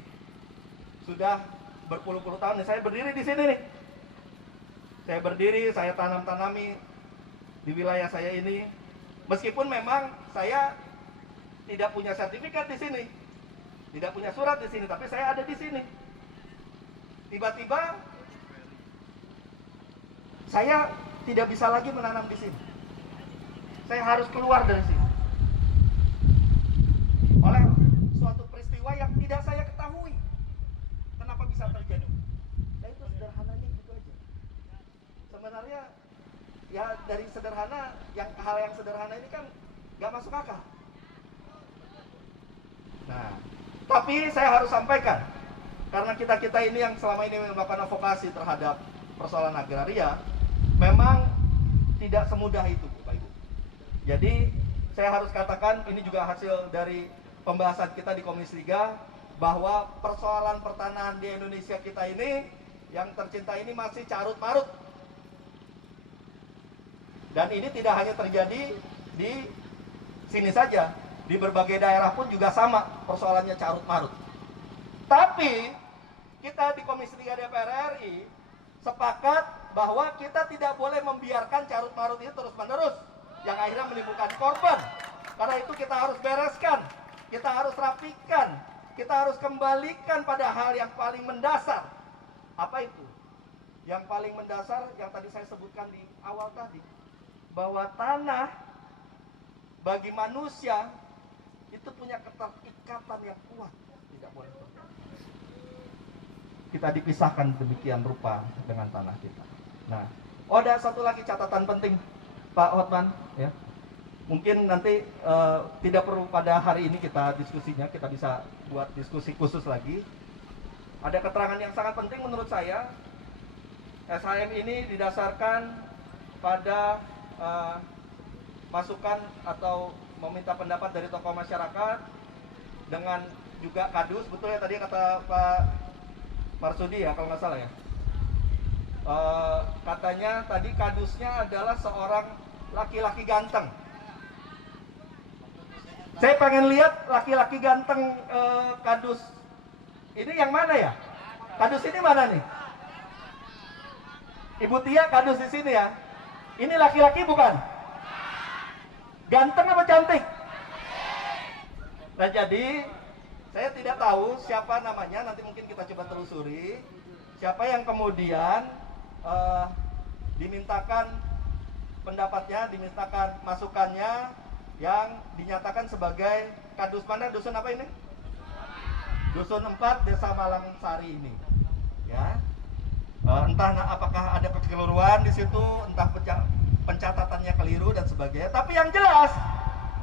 sudah berpuluh-puluh tahun nih, saya berdiri di sini nih. Saya berdiri, saya tanam-tanami di wilayah saya ini. Meskipun memang saya tidak punya sertifikat di sini, tidak punya surat di sini, tapi saya ada di sini. Tiba-tiba saya tidak bisa lagi menanam di sini. Saya harus keluar dari sini. Oleh suatu peristiwa yang tidak saya ketahui. Kenapa bisa terjadi? Nah, itu sederhananya itu aja. Sebenarnya ya dari sederhana, hal yang sederhana ini kan gak masuk akal. Nah, tapi saya harus sampaikan, karena kita ini yang selama ini melakukan advokasi terhadap persoalan agraria, memang tidak semudah itu, Bapak Ibu. Jadi saya harus katakan, ini juga hasil dari pembahasan kita di Komisi 3, bahwa persoalan pertanahan di Indonesia kita ini, yang tercinta ini masih carut-marut. Dan ini tidak hanya terjadi di sini saja, di berbagai daerah pun juga sama, persoalannya carut-marut. Tapi kita di Komisi 3 DPR RI sepakat bahwa kita tidak boleh membiarkan carut-marut ini terus-menerus, yang akhirnya menimbulkan korban. Karena itu kita harus bereskan, kita harus rapikan, kita harus kembalikan pada hal yang paling mendasar. Apa itu? Yang paling mendasar yang tadi saya sebutkan di awal tadi, bahwa tanah bagi manusia itu punya keterikatan yang kuat, tidak boleh terjadi. Kita dipisahkan demikian rupa dengan tanah kita. Nah, ada satu lagi catatan penting, Pak Hotman, ya. Mungkin nanti tidak perlu pada hari ini kita diskusinya, kita bisa buat diskusi khusus lagi. Ada keterangan yang sangat penting menurut saya. SHM ini didasarkan pada masukan atau meminta pendapat dari tokoh masyarakat dengan juga kadus, betul ya tadi kata Pak Marsudi ya kalau nggak salah ya. Katanya tadi kadusnya adalah seorang laki-laki ganteng. Saya pengen lihat laki-laki ganteng kadus ini yang mana ya? Kadus ini mana nih? Ibu Tia kadus di sini ya. Ini laki-laki bukan? Ganteng apa cantik? Nah jadi saya tidak tahu siapa namanya, nanti mungkin kita coba telusuri siapa yang kemudian dimintakan pendapatnya, dimintakan masukannya yang dinyatakan sebagai kadus. Mana dusun apa ini? Dusun 4 Desa Malangsari ini, ya. Entah apakah ada kekeliruan di situ, entah pencatatannya keliru dan sebagainya. Tapi yang jelas,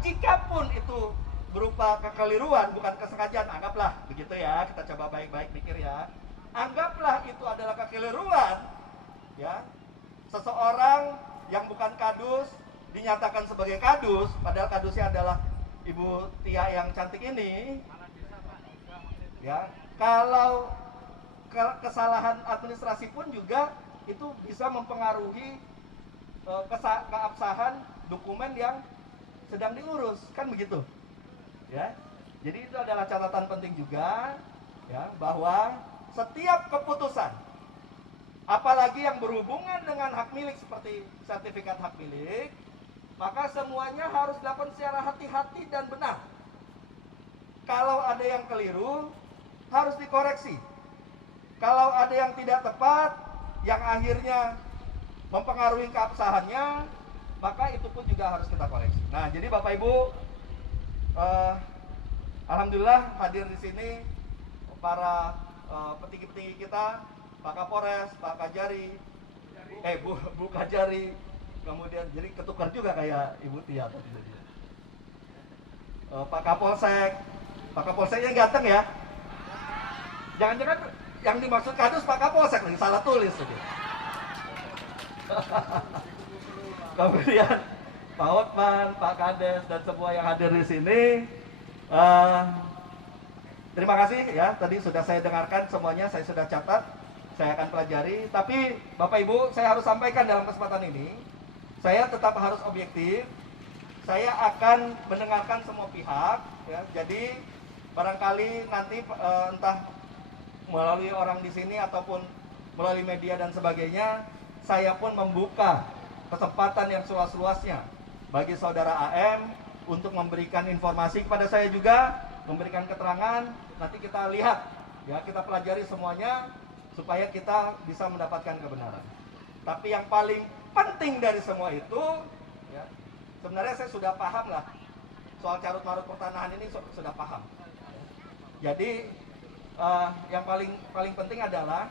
jikapun itu berupa kekeliruan, bukan kesengajaan, anggaplah begitu ya. Kita coba baik-baik pikir ya. Anggaplah itu adalah kekeliruan, ya. Seseorang yang bukan kadus dinyatakan sebagai kadus, padahal kadusnya adalah Ibu Tia yang cantik ini, ya. Kalau kesalahan administrasi pun juga itu bisa mempengaruhi keabsahan dokumen yang sedang diurus, kan begitu. Ya. Jadi itu adalah catatan penting juga, ya, bahwa setiap keputusan, apalagi yang berhubungan dengan hak milik seperti sertifikat hak milik, maka semuanya harus dilakukan secara hati-hati dan benar. Kalau ada yang keliru, harus dikoreksi. Kalau ada yang tidak tepat, yang akhirnya mempengaruhi keabsahannya, maka itu pun juga harus kita koreksi. Nah, jadi Bapak Ibu, alhamdulillah hadir di sini para petinggi-petinggi kita, Pak Kapolres, Pak Kajari, Bu Kajari, kemudian jadi ketukar juga kayak Ibu Tia tadi. Pak Kapolsek yang ganteng ya. Jangan-jangan yang dimaksud kadus Pak Kapolsek nih, salah tulis tadi. Kemudian Pak Hotman, Pak Kades, dan semua yang hadir di sini, terima kasih ya. Tadi sudah saya dengarkan semuanya, saya sudah catat, saya akan pelajari. Tapi Bapak Ibu, saya harus sampaikan dalam kesempatan ini, saya tetap harus objektif. Saya akan mendengarkan semua pihak, ya. Jadi barangkali nanti entah melalui orang di sini ataupun melalui media dan sebagainya, saya pun membuka kesempatan yang seluas-luasnya bagi saudara AM untuk memberikan informasi kepada saya juga, memberikan keterangan. Nanti kita lihat, ya, kita pelajari semuanya supaya kita bisa mendapatkan kebenaran. Tapi yang paling penting dari semua itu, ya, sebenarnya saya sudah paham lah soal carut marut pertanahan ini, sudah paham. Jadi yang paling penting adalah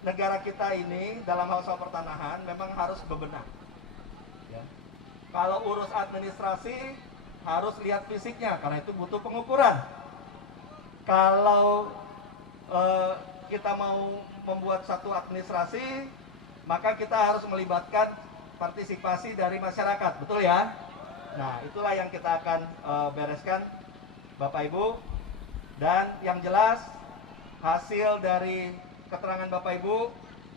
negara kita ini dalam hal soal pertanahan memang harus bebenah. Ya. Kalau urus administrasi harus lihat fisiknya, karena itu butuh pengukuran. Kalau kita mau membuat satu administrasi, maka kita harus melibatkan partisipasi dari masyarakat, betul ya? Nah, itulah yang kita akan bereskan, Bapak Ibu. Dan yang jelas, hasil dari keterangan Bapak Ibu,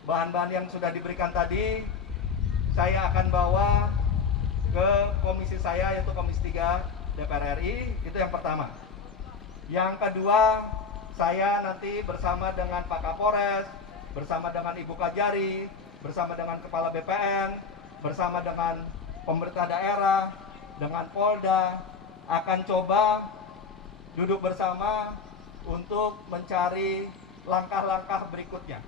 bahan-bahan yang sudah diberikan tadi, saya akan bawa ke komisi saya, yaitu Komisi 3 DPR RI. Itu yang pertama. Yang kedua, saya nanti bersama dengan Pak Kapolres, bersama dengan Ibu Kajari, bersama dengan Kepala BPN, bersama dengan pemerintah daerah, dengan Polda, akan coba duduk bersama untuk mencari langkah-langkah berikutnya.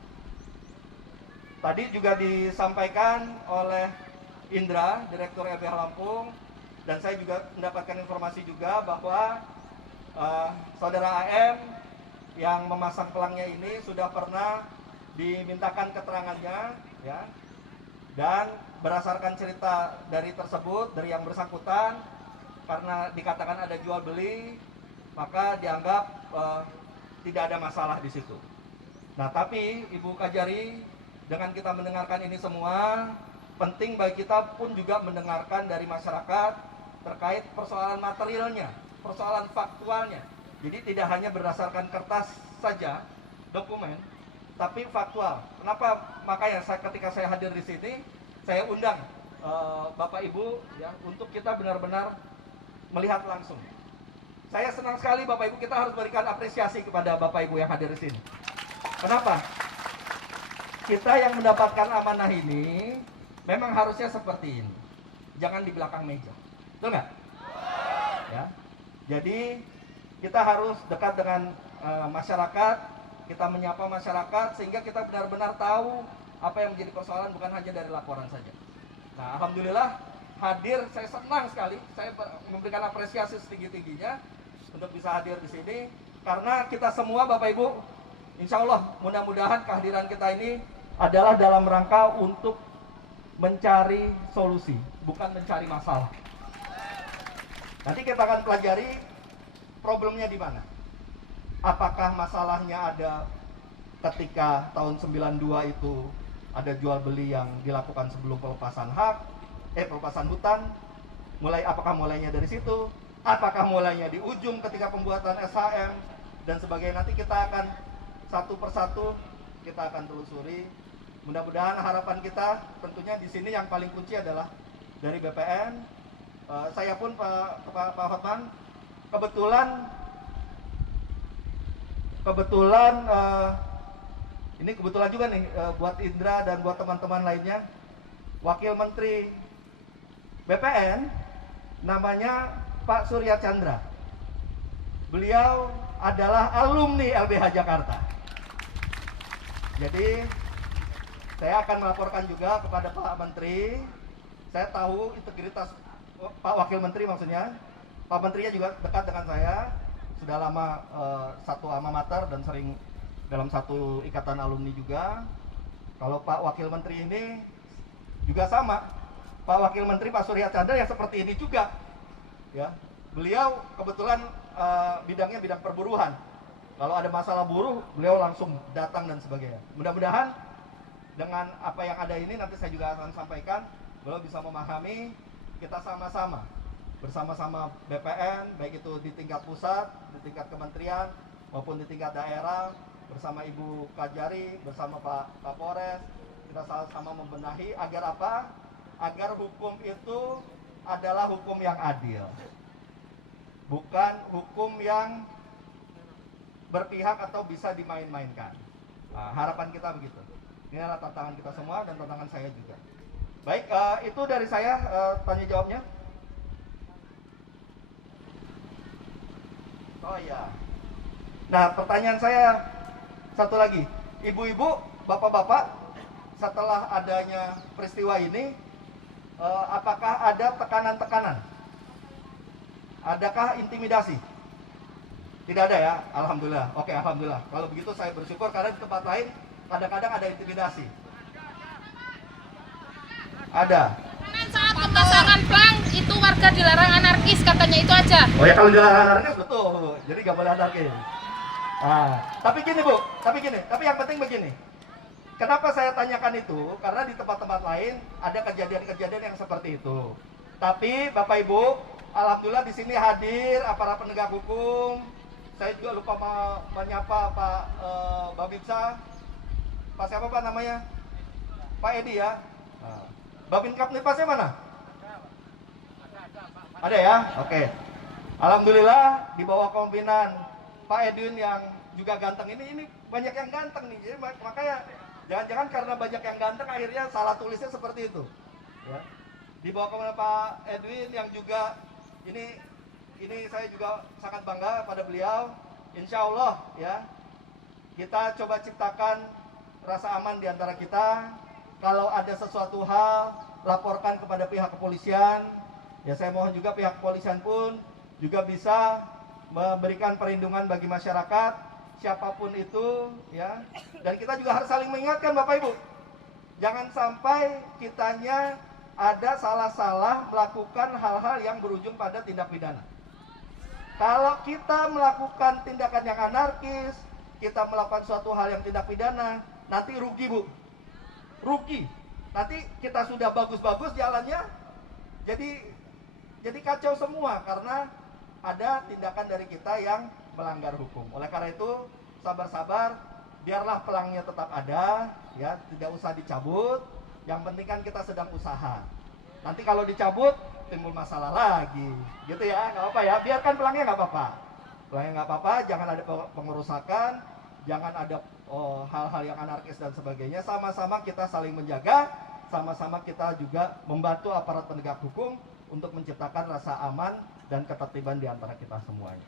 Tadi juga disampaikan oleh Indra, Direktur LBH Lampung, dan saya juga mendapatkan informasi juga bahwa saudara AM yang memasang pelangnya ini sudah pernah dimintakan keterangannya, ya, dan berdasarkan cerita dari tersebut, dari yang bersangkutan, karena dikatakan ada jual beli, maka dianggap tidak ada masalah di situ. Nah, tapi Ibu Kajari, dengan kita mendengarkan ini semua, penting bagi kita pun juga mendengarkan dari masyarakat terkait persoalan materialnya, persoalan faktualnya. Jadi tidak hanya berdasarkan kertas saja, dokumen, tapi faktual. Kenapa? Makanya ketika saya hadir di sini, saya undang Bapak Ibu, ya, untuk kita benar-benar melihat langsung. Saya senang sekali Bapak Ibu, kita harus berikan apresiasi kepada Bapak Ibu yang hadir di sini. Kenapa? Kita yang mendapatkan amanah ini memang harusnya seperti ini. Jangan di belakang meja. Betul nggak? Ya. Jadi kita harus dekat dengan masyarakat, kita menyapa masyarakat sehingga kita benar-benar tahu apa yang menjadi persoalan, bukan hanya dari laporan saja. Nah, alhamdulillah hadir, saya senang sekali, saya memberikan apresiasi setinggi-tingginya untuk bisa hadir di sini, karena kita semua Bapak Ibu, insya Allah mudah-mudahan kehadiran kita ini adalah dalam rangka untuk mencari solusi, bukan mencari masalah. Nanti kita akan pelajari problemnya di mana. Apakah masalahnya ada ketika tahun 92 itu ada jual beli yang dilakukan sebelum pelepasan pelepasan hutan, apakah mulainya dari situ, apakah mulainya di ujung ketika pembuatan SHM dan sebagainya. Nanti kita akan satu persatu kita akan telusuri. Mudah-mudahan harapan kita tentunya di sini yang paling kunci adalah dari BPN, saya pun Pak Hotman kebetulan ini kebetulan juga nih buat Indra dan buat teman-teman lainnya, Wakil Menteri BPN namanya Pak Surya Chandra. Beliau adalah alumni LBH Jakarta. Jadi saya akan melaporkan juga kepada Pak Menteri. Saya tahu integritas Pak Wakil Menteri, maksudnya Pak Menterinya juga dekat dengan saya, sudah lama satu alma mater dan sering dalam satu ikatan alumni juga. Kalau Pak Wakil Menteri ini juga sama, Pak Wakil Menteri Pak Surya Chandra yang seperti ini juga, ya. Beliau kebetulan bidangnya bidang perburuhan. Kalau ada masalah buruh, beliau langsung datang dan sebagainya. Mudah-mudahan dengan apa yang ada ini nanti saya juga akan sampaikan, beliau bisa memahami. Kita sama-sama bersama-sama BPN, baik itu di tingkat pusat, di tingkat kementerian maupun di tingkat daerah, bersama Ibu Kajari, bersama Pak Kapolres, kita sama-sama membenahi agar apa? Agar hukum itu adalah hukum yang adil, bukan hukum yang berpihak atau bisa dimain-mainkan. Nah, harapan kita begitu. Ini adalah tantangan kita semua dan tantangan saya juga. Baik, itu dari saya tanya jawabnya. Oh iya. Nah, pertanyaan saya satu lagi. Ibu-ibu, bapak-bapak, setelah adanya peristiwa ini, apakah ada tekanan-tekanan? Adakah intimidasi? Tidak ada ya? Alhamdulillah. Oke, alhamdulillah. Kalau begitu saya bersyukur, karena di tempat lain kadang-kadang ada intimidasi. Ada. Saat pemasangan plang itu warga dilarang anarkis, katanya itu aja. Oh ya, kalau dilarang anarkis betul. Jadi nggak boleh anarkis. Tapi yang penting begini. Kenapa saya tanyakan itu? Karena di tempat-tempat lain ada kejadian-kejadian yang seperti itu. Tapi Bapak Ibu, alhamdulillah di sini hadir aparat penegak hukum. Saya juga lupa menyapa Pak Babinsa. Pak siapa Pak namanya? Pak Edi ya. Babin Kapnipasnya mana? Ada ya? Oke. Alhamdulillah di bawah pimpinan Pak Edwin yang juga ganteng ini banyak yang ganteng nih. Jadi makanya jangan-jangan karena banyak yang ganteng akhirnya salah tulisnya seperti itu. Ya. Di bawah pimpinan Pak Edwin yang juga ini saya juga sangat bangga pada beliau. Insya Allah ya, kita coba ciptakan rasa aman di antara kita. Kalau ada sesuatu hal, laporkan kepada pihak kepolisian. Ya, saya mohon juga pihak kepolisian pun juga bisa memberikan perlindungan bagi masyarakat, siapapun itu, ya. Dan kita juga harus saling mengingatkan, Bapak Ibu. Jangan sampai kitanya ada salah-salah melakukan hal-hal yang berujung pada tindak pidana. Kalau kita melakukan tindakan yang anarkis, kita melakukan suatu hal yang tindak pidana, nanti rugi, Bu. Rugi. Nanti kita sudah bagus-bagus jalannya, jadi kacau semua karena ada tindakan dari kita yang melanggar hukum. Oleh karena itu, sabar-sabar, biarlah pelangnya tetap ada, ya, tidak usah dicabut. Yang penting kan kita sedang usaha. Nanti kalau dicabut, timbul masalah lagi, gitu ya, nggak apa-apa ya. Biarkan pelangnya nggak apa-apa. Pelangnya nggak apa-apa, jangan ada pengerusakan, jangan ada hal-hal yang anarkis dan sebagainya. Sama-sama kita saling menjaga, sama-sama kita juga membantu aparat penegak hukum untuk menciptakan rasa aman dan ketertiban di antara kita semuanya.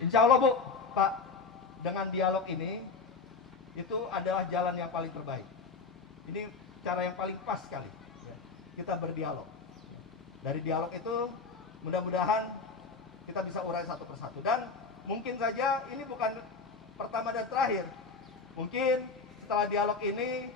Insya Allah, Bu, Pak, dengan dialog ini itu adalah jalan yang paling terbaik. Ini cara yang paling pas sekali, ya. Kita berdialog. Dari dialog itu mudah-mudahan kita bisa urai satu persatu. Dan mungkin saja ini bukan pertama dan terakhir. Mungkin setelah dialog ini,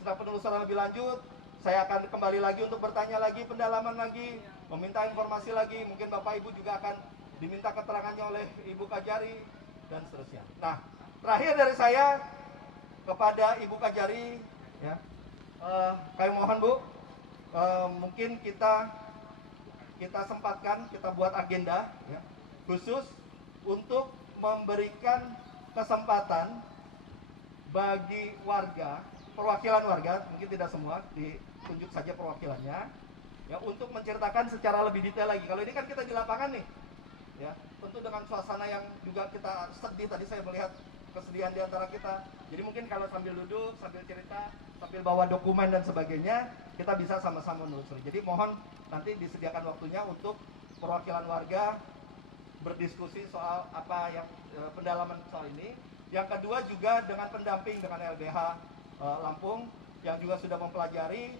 setelah penelusuran lebih lanjut, saya akan kembali lagi untuk bertanya lagi, pendalaman lagi, meminta informasi lagi. Mungkin Bapak Ibu juga akan diminta keterangannya oleh Ibu Kajari dan seterusnya. Nah, terakhir dari saya kepada Ibu Kajari, ya, kami mohon, Bu, mungkin kita sempatkan, kita buat agenda, ya, khusus untuk memberikan kesempatan bagi warga, perwakilan warga, mungkin tidak semua, ditunjuk saja perwakilannya, ya untuk menceritakan secara lebih detail lagi. Kalau ini kan kita di lapangan nih, ya tentu dengan suasana yang juga kita sedih. Tadi saya melihat kesedihan di antara kita. Jadi mungkin kalau sambil duduk, sambil cerita, sambil bawa dokumen dan sebagainya, kita bisa sama-sama menelusuri. Jadi mohon nanti disediakan waktunya untuk perwakilan warga berdiskusi soal apa yang pendalaman soal ini. Yang kedua juga dengan pendamping dengan LBH Lampung yang juga sudah mempelajari.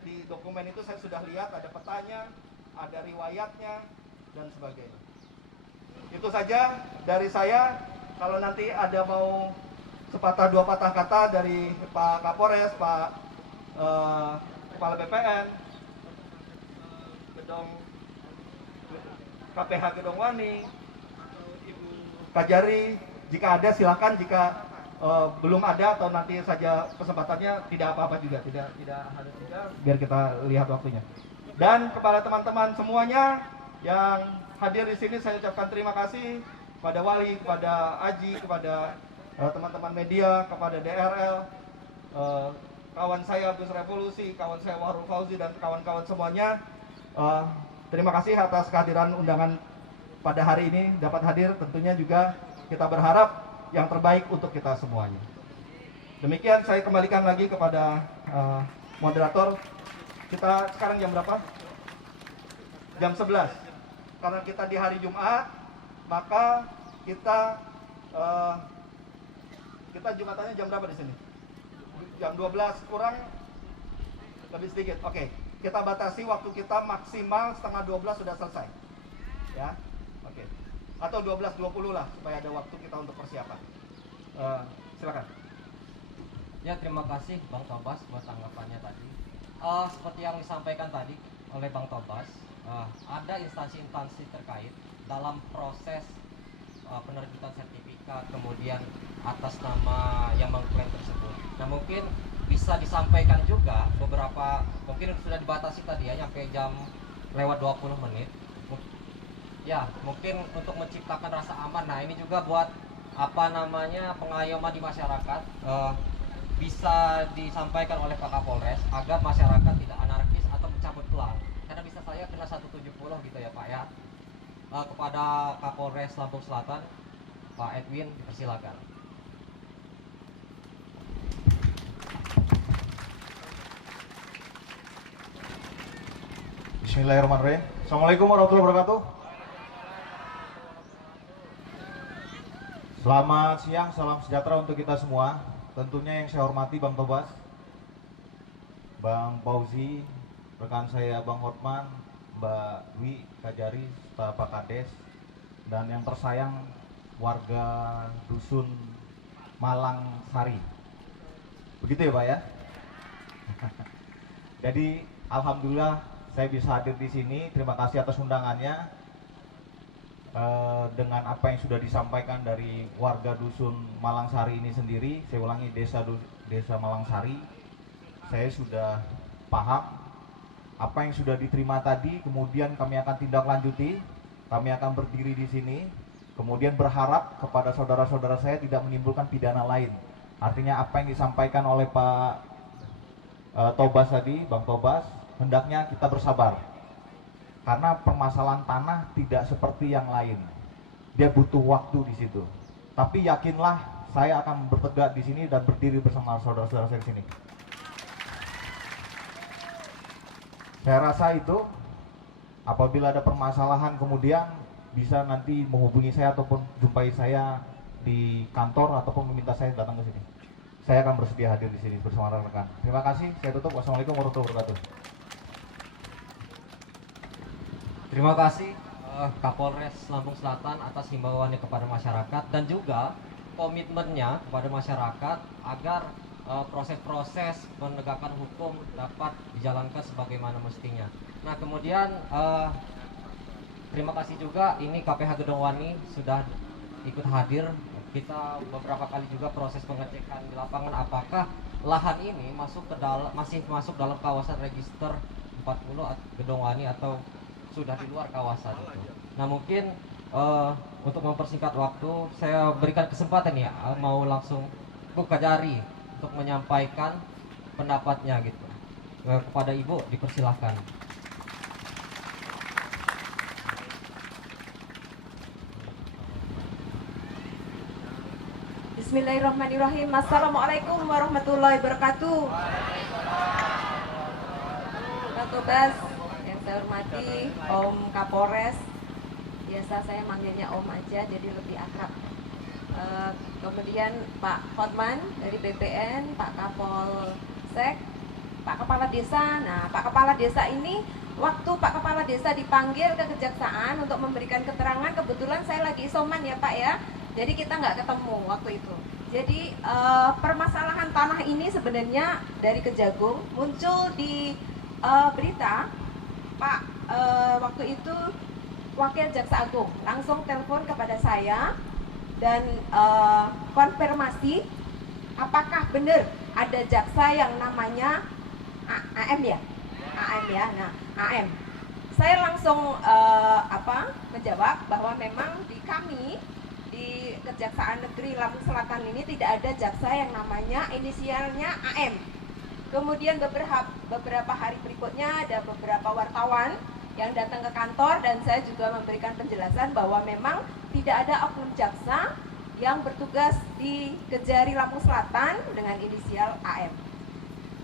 Di dokumen itu saya sudah lihat ada petanya, ada riwayatnya dan sebagainya. Itu saja dari saya. Kalau nanti ada mau sepatah dua patah kata dari Pak Kapolres, Pak Kepala BPN, Gedong KPH Gedongwani, Ibu Kajari, jika ada silakan. Jika belum ada atau nanti saja kesempatannya, tidak apa-apa juga, tidak harus juga, biar kita lihat waktunya. Dan kepada teman-teman semuanya yang hadir di sini, saya ucapkan terima kasih kepada Wali, kepada Aji, kepada teman-teman media, kepada DRL, kawan saya Bus Revolusi, kawan saya Wahrul Fauzi, dan kawan-kawan semuanya. Terima kasih atas kehadiran undangan pada hari ini dapat hadir. Tentunya juga kita berharap yang terbaik untuk kita semuanya. Demikian, saya kembalikan lagi kepada moderator. Kita sekarang jam berapa? Jam 11. Karena kita di hari Jumat, maka kita Jumatannya jam berapa di sini? Jam 12 kurang lebih sedikit. Oke, kita batasi waktu kita maksimal setengah 12 sudah selesai. Ya. Oke. Atau 12.20 lah, supaya ada waktu kita untuk persiapan. Silakan. Ya, terima kasih Bang Tobas buat tanggapannya tadi. Seperti yang disampaikan tadi oleh Bang Tobas, ada instansi-instansi terkait dalam proses penerbitan sertifikat, kemudian atas nama yang mengklaim tersebut. Nah, mungkin bisa disampaikan juga beberapa, mungkin sudah dibatasi tadi ya, sampai jam lewat 20 menit. Ya, mungkin untuk menciptakan rasa aman. Nah, ini juga buat pengayoman di masyarakat, bisa disampaikan oleh Pak Kapolres agar masyarakat tidak anarkis atau mencabut pelang. Karena bisa saya kena 170 gitu ya Pak ya. Kepada Kapolres Lampung Selatan, Pak Edwin, dipersilakan. Bismillahirrahmanirrahim. Assalamualaikum warahmatullahi wabarakatuh. Selamat siang, salam sejahtera untuk kita semua. Tentunya yang saya hormati Bang Tobas, Bang Fauzi, rekan saya Bang Hotman, Mbak Dwi Kajari, serta Pak Kades, dan yang tersayang warga Dusun Malang Sari. Begitu ya Pak ya? Jadi alhamdulillah saya bisa hadir di sini. Terima kasih atas undangannya. Dengan apa yang sudah disampaikan dari warga Dusun Malangsari ini sendiri, saya ulangi, desa Malangsari, saya sudah paham apa yang sudah diterima tadi. Kemudian kami akan tindak lanjuti, kami akan berdiri di sini, kemudian berharap kepada saudara-saudara saya tidak menimbulkan pidana lain. Artinya apa yang disampaikan oleh Pak Tobas tadi, Bang Tobas, hendaknya kita bersabar. Karena permasalahan tanah tidak seperti yang lain, dia butuh waktu di situ. Tapi yakinlah, saya akan bertegak di sini dan berdiri bersama saudara-saudara saya di sini. Saya rasa itu, apabila ada permasalahan kemudian bisa nanti menghubungi saya ataupun jumpai saya di kantor ataupun meminta saya datang ke sini. Saya akan bersedia hadir di sini bersama rekan-rekan. Terima kasih. Saya tutup. Wassalamualaikum warahmatullahi wabarakatuh. Terima kasih Kapolres Lampung Selatan atas himbauannya kepada masyarakat dan juga komitmennya kepada masyarakat agar proses-proses penegakan hukum dapat dijalankan sebagaimana mestinya. Nah, kemudian terima kasih juga ini KPH Gedongwani sudah ikut hadir. Kita beberapa kali juga proses pengecekan di lapangan apakah lahan ini masih masuk dalam kawasan register 40 Gedongwani atau sudah di luar kawasan itu. Nah, mungkin untuk mempersingkat waktu, saya berikan kesempatan ya, mau langsung Bu Kajari untuk menyampaikan pendapatnya gitu. Kepada Ibu dipersilahkan. Bismillahirrahmanirrahim. Assalamualaikum warahmatullahi wabarakatuh. Pak Tobas yang saya hormati, Om Kapolres, biasa saya manggilnya Om aja jadi lebih akrab. Kemudian Pak Hotman dari BPN, Pak Kapolsek, Pak Kepala Desa. Nah, Pak Kepala Desa ini waktu Pak Kepala Desa dipanggil ke Kejaksaan untuk memberikan keterangan, kebetulan saya lagi isoman ya Pak ya. Jadi kita nggak ketemu waktu itu. Jadi permasalahan tanah ini sebenarnya dari Kejagung muncul di berita Pak waktu itu Wakil Jaksa Agung langsung telepon kepada saya dan konfirmasi apakah benar ada jaksa yang namanya AM ya, AM ya. Nah, AM. Saya langsung menjawab bahwa memang di kami di Kejaksaan Negeri Lampung Selatan ini tidak ada jaksa yang namanya inisialnya AM. Kemudian beberapa hari berikutnya ada beberapa wartawan yang datang ke kantor dan saya juga memberikan penjelasan bahwa memang tidak ada oknum jaksa yang bertugas di Kejari Lampung Selatan dengan inisial AM.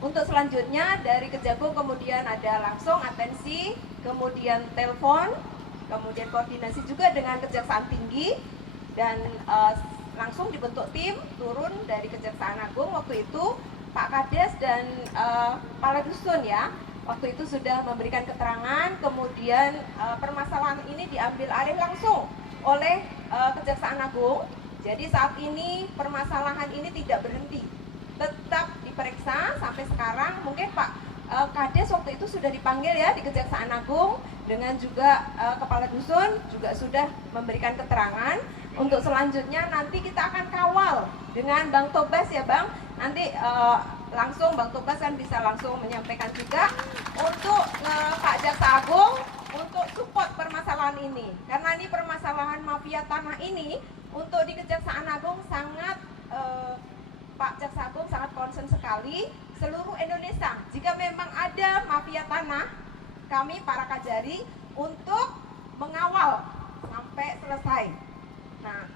Untuk selanjutnya dari Kejagung kemudian ada langsung atensi, kemudian telepon, kemudian koordinasi juga dengan Kejaksaan Tinggi dan langsung dibentuk tim turun dari Kejaksaan Agung. Waktu itu Pak Kades dan Kepala Dusun ya waktu itu sudah memberikan keterangan, kemudian permasalahan ini diambil alih langsung oleh Kejaksaan Agung. Jadi saat ini permasalahan ini tidak berhenti, tetap diperiksa sampai sekarang. Mungkin Pak Kades waktu itu sudah dipanggil ya di Kejaksaan Agung dengan juga Kepala Dusun juga sudah memberikan keterangan. Untuk selanjutnya nanti kita akan kawal dengan Bang Tobas ya Bang. Nanti langsung Bang Tobas kan bisa langsung menyampaikan juga untuk Pak Jaksa Agung untuk support permasalahan ini. Karena ini permasalahan mafia tanah ini untuk di Kejaksaan Agung sangat Pak Jaksa Agung sangat concern sekali seluruh Indonesia. Jika memang ada mafia tanah, kami para Kajari untuk mengawal sampai selesai. Nah,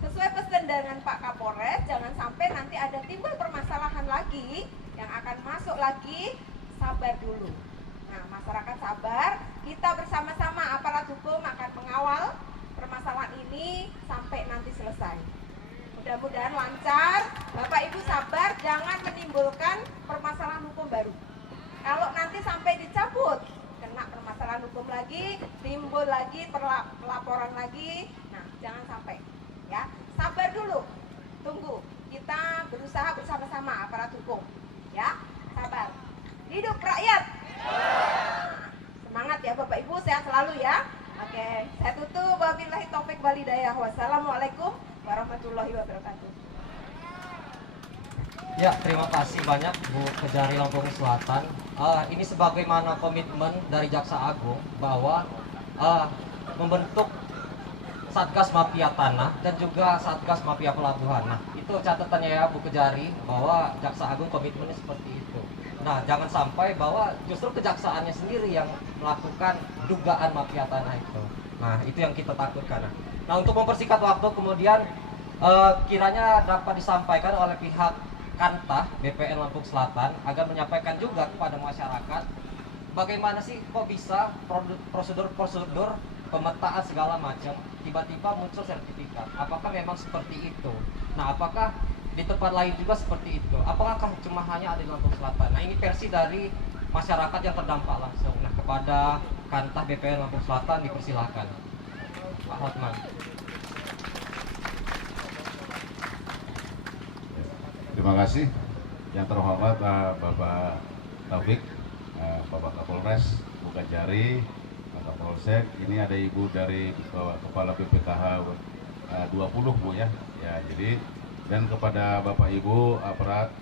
sesuai pesan dengan Pak Kapolres, jangan sampai nanti ada timbul permasalahan lagi yang akan masuk lagi, sabar dulu. Nah, masyarakat sabar, kita bersama-sama aparat hukum akan mengawal permasalahan ini sampai nanti selesai. Mudah-mudahan lancar, Bapak Ibu sabar, jangan menimbulkan permasalahan hukum baru. Kalau nanti sampai dicabut, kena permasalahan hukum lagi, timbul lagi, pelaporan lagi, nah jangan sampai. Ya, sabar dulu, tunggu. Kita berusaha bersama-sama aparat hukum, ya, sabar. Hidup rakyat. Semangat ya Bapak Ibu, sehat selalu ya. Oke, saya tutup. Wabillahi taufik wal hidayah. Wassalamualaikum warahmatullahi wabarakatuh. Ya, terima kasih banyak Bu Kejari Lampung Selatan. Ini sebagaimana komitmen dari Jaksa Agung bahwa membentuk Satgas Mafia Tanah dan juga Satgas Mafia Pelabuhan. Nah, itu catatannya ya Bu Kejari bahwa Jaksa Agung komitmennya seperti itu. Nah, jangan sampai bahwa justru kejaksaannya sendiri yang melakukan dugaan mafia tanah itu. Nah, itu yang kita takutkan. Nah, untuk mempersingkat waktu kemudian kiranya dapat disampaikan oleh pihak Kantah BPN Lampung Selatan agar menyampaikan juga kepada masyarakat bagaimana sih kok bisa prosedur-prosedur pemetaan segala macam tiba-tiba muncul sertifikat. Apakah memang seperti itu? Nah, apakah di tempat lain juga seperti itu? Apakah cuma hanya ada di Lampung Selatan? Nah, ini versi dari masyarakat yang terdampak langsung. Nah, kepada Kantah BPN Lampung Selatan dipersilahkan, Pak Hotman. Terima kasih yang terhormat Bapak Taufik, Bapak Kapolres, Bu Kejari, Pak Kapolsek. Ini ada Ibu dari Kepala BPKH 20 Bu ya. Ya, jadi dan kepada Bapak Ibu aparat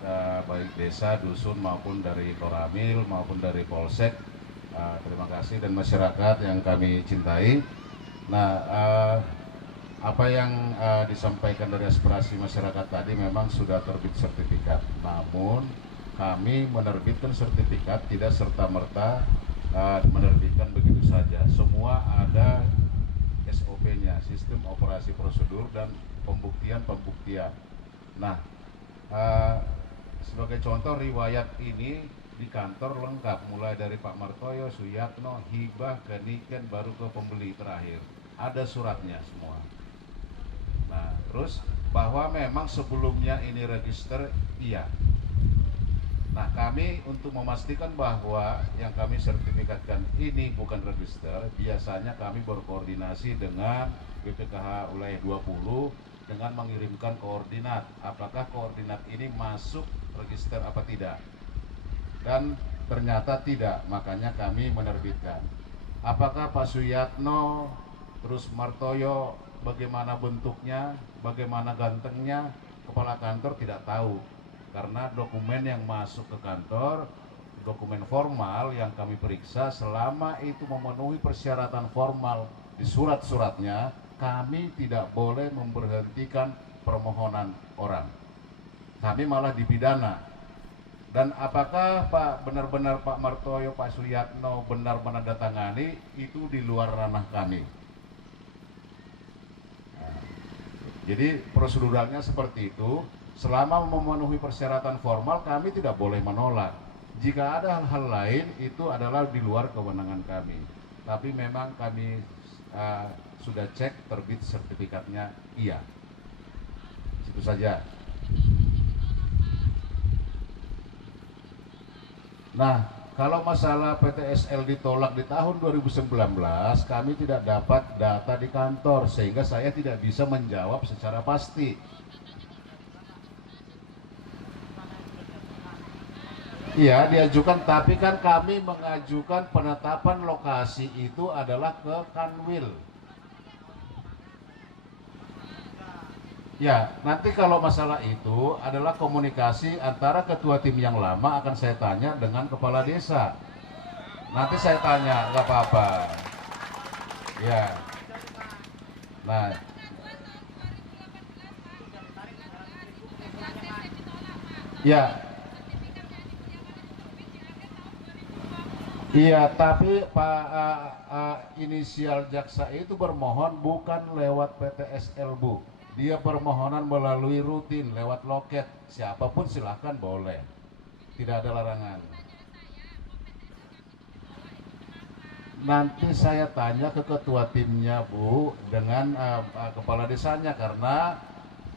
baik desa, dusun maupun dari Koramil maupun dari Polsek, terima kasih, dan masyarakat yang kami cintai. Nah, apa yang disampaikan dari aspirasi masyarakat tadi memang sudah terbit sertifikat. Namun kami menerbitkan sertifikat tidak serta-merta menerbitkan begitu saja. Semua ada SOP-nya, sistem operasi prosedur dan pembuktian. Nah, sebagai contoh riwayat ini di kantor lengkap, mulai dari Pak Martoyo, Suyatno, hibah, ke niken, baru ke pembeli terakhir. Ada suratnya semua. Nah, terus bahwa memang sebelumnya ini register, iya. Nah, kami untuk memastikan bahwa yang kami sertifikatkan ini bukan register, biasanya kami berkoordinasi dengan BPKH wilayah 20 dengan mengirimkan koordinat. Apakah koordinat ini masuk register apa tidak? Dan ternyata tidak, makanya kami menerbitkan. Apakah Pak Suyatno, terus Martoyo, bagaimana bentuknya, bagaimana gantengnya, kepala kantor tidak tahu. Karena dokumen yang masuk ke kantor, dokumen formal yang kami periksa, selama itu memenuhi persyaratan formal di surat-suratnya, kami tidak boleh memberhentikan permohonan orang. Kami malah dipidana. Dan apakah benar-benar Pak Martoyo, Pak Suyatno benar menandatangani, itu di luar ranah kami. Nah, jadi proseduralnya seperti itu. Selama memenuhi persyaratan formal, kami tidak boleh menolak. Jika ada hal-hal lain, itu adalah di luar kewenangan kami. Tapi memang kami sudah cek, terbit sertifikatnya iya. Itu saja. Nah, kalau masalah PTSL ditolak di tahun 2019, kami tidak dapat data di kantor, sehingga saya tidak bisa menjawab secara pasti. Iya, diajukan, tapi kan kami mengajukan penetapan lokasi itu adalah ke Kanwil. Ya, nanti kalau masalah itu adalah komunikasi antara ketua tim yang lama, akan saya tanya dengan kepala desa. Nanti saya tanya, nggak apa-apa. Ya. Nah. Ya. Iya, tapi Pak inisial jaksa itu bermohon bukan lewat PTSL, Bu. Dia permohonan melalui rutin lewat loket. Siapapun silahkan boleh. Tidak ada larangan. Nanti saya tanya ke ketua timnya, Bu, dengan kepala desanya, karena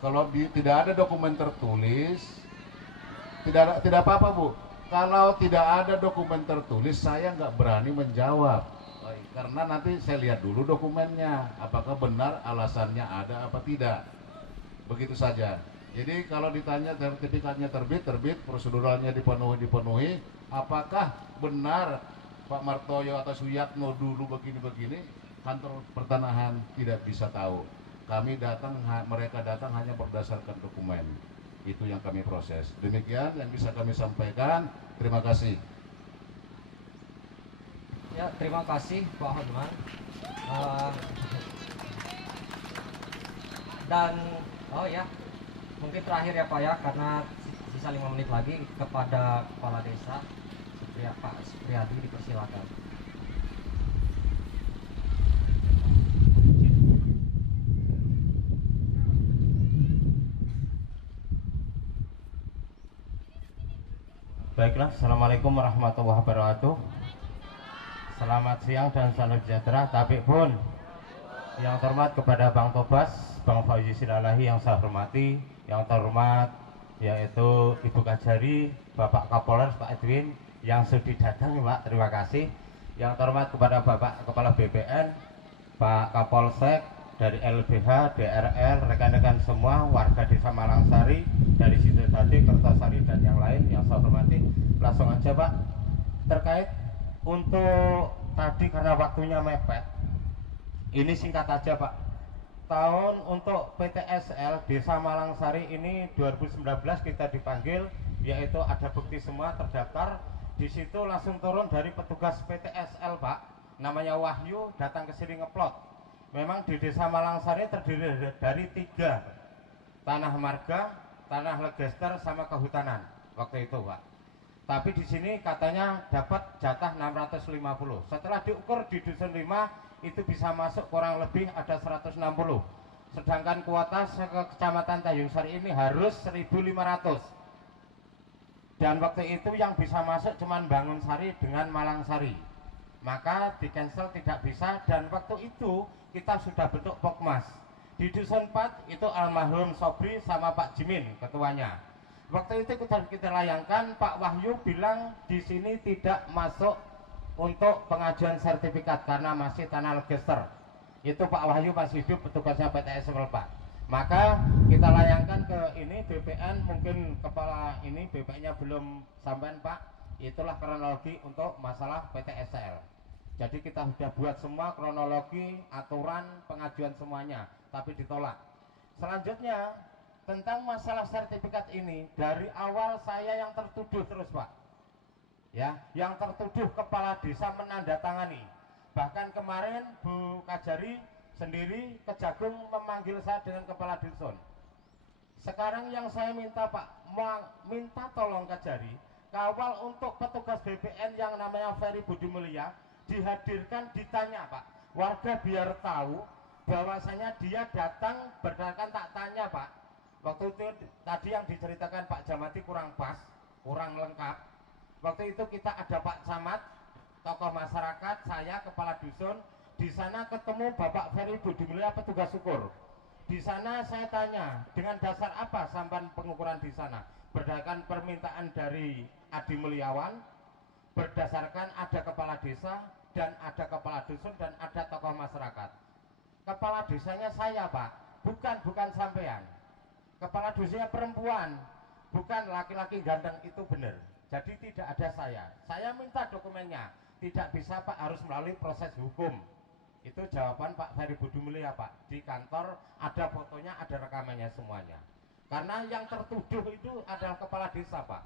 kalau tidak ada dokumen tertulis, tidak apa-apa, Bu. Kalau tidak ada dokumen tertulis, saya nggak berani menjawab. Karena nanti saya lihat dulu dokumennya, apakah benar alasannya ada apa tidak. Begitu saja. Jadi kalau ditanya sertifikatnya terbit, proseduralnya dipenuhi, apakah benar Pak Martoyo atau Suyatno dulu begini-begini, kantor pertanahan tidak bisa tahu. Mereka datang hanya berdasarkan dokumen. Itu yang kami proses. Demikian yang bisa kami sampaikan. Terima kasih. Ya, terima kasih Pak Hotman. Dan oh ya, mungkin terakhir ya Pak ya, karena sisa 5 menit lagi, kepada Kepala Desa Pak Supriyadi dipersilakan. Baiklah, Assalamualaikum warahmatullahi wabarakatuh. Selamat siang dan salam sejahtera. Tapi pun yang terhormat kepada Bang Tobas, Bang Fauzi Silalahi yang saya hormati, yang terhormat yaitu Ibu Kajari, Bapak Kapolres Pak Edwin yang sudah datang, Pak, terima kasih. Yang terhormat kepada Bapak Kepala BPN, Pak Kapolsek dari LBH, DRL, rekan-rekan semua, warga Desa Malangsari dari Sidodadi, Kertosari dan yang lain yang saya hormati. Langsung aja Pak, terkait untuk tadi karena waktunya mepet, ini singkat aja Pak. Tahun untuk PTSL Desa Malangsari ini 2019 kita dipanggil, yaitu ada bukti semua terdaftar. Di situ langsung turun dari petugas PTSL Pak, namanya Wahyu, datang ke sini ngeplot. Memang di Desa Malangsari terdiri dari 3, tanah marga, tanah legester, sama kehutanan waktu itu Pak. Tapi di sini katanya dapat jatah 650. Setelah diukur di Dusun 5 itu bisa masuk kurang lebih ada 160. Sedangkan kuota ke Kecamatan Tanjung Sari ini harus 1.500. Dan waktu itu yang bisa masuk cuman Bangun Sari dengan Malang Sari. Maka di cancel tidak bisa, dan waktu itu kita sudah bentuk Pokmas. Di Dusun 4 itu almarhum Sobri sama Pak Jimin ketuanya. Waktu itu kita layangkan, Pak Wahyu bilang di sini tidak masuk untuk pengajuan sertifikat karena masih tanah register. Itu Pak Wahyu masih hidup, petugasnya PTS level 4. Maka kita layangkan ke ini BPN, mungkin kepala ini BPN-nya belum sampai Pak. Itulah kronologi untuk masalah PTSL. Jadi kita sudah buat semua kronologi, aturan, pengajuan semuanya, tapi ditolak. Selanjutnya tentang masalah sertifikat ini, dari awal saya yang tertuduh terus Pak. Ya, yang tertuduh kepala desa menandatangani. Bahkan kemarin Bu Kajari sendiri Kejagung memanggil saya dengan kepala dusun. Sekarang yang saya minta Pak, minta tolong Kajari kawal untuk petugas BPN yang namanya Ferry Budi Mulia dihadirkan, ditanya Pak, warga biar tahu bahwasanya dia datang berdasarkan, tak tanya Pak. Waktu itu tadi yang diceritakan Pak Jamati kurang pas, kurang lengkap. Waktu itu kita ada Pak Camat, tokoh masyarakat, saya kepala dusun. Di sana ketemu Bapak Ferry Budi Mulia petugas syukur. Di sana saya tanya, dengan dasar apa sampan pengukuran di sana? Berdasarkan permintaan dari Adi Mulyawan, berdasarkan ada kepala desa dan ada kepala dusun dan ada tokoh masyarakat. Kepala desanya saya Pak, bukan sampean. Kepala dusunnya perempuan, bukan laki-laki ganteng, itu benar. Jadi tidak ada saya. Saya minta dokumennya, tidak bisa Pak, harus melalui proses hukum. Itu jawaban Pak Ferry Budi Mulia Pak. Di kantor ada fotonya, ada rekamannya semuanya. Karena yang tertuduh itu adalah kepala desa Pak.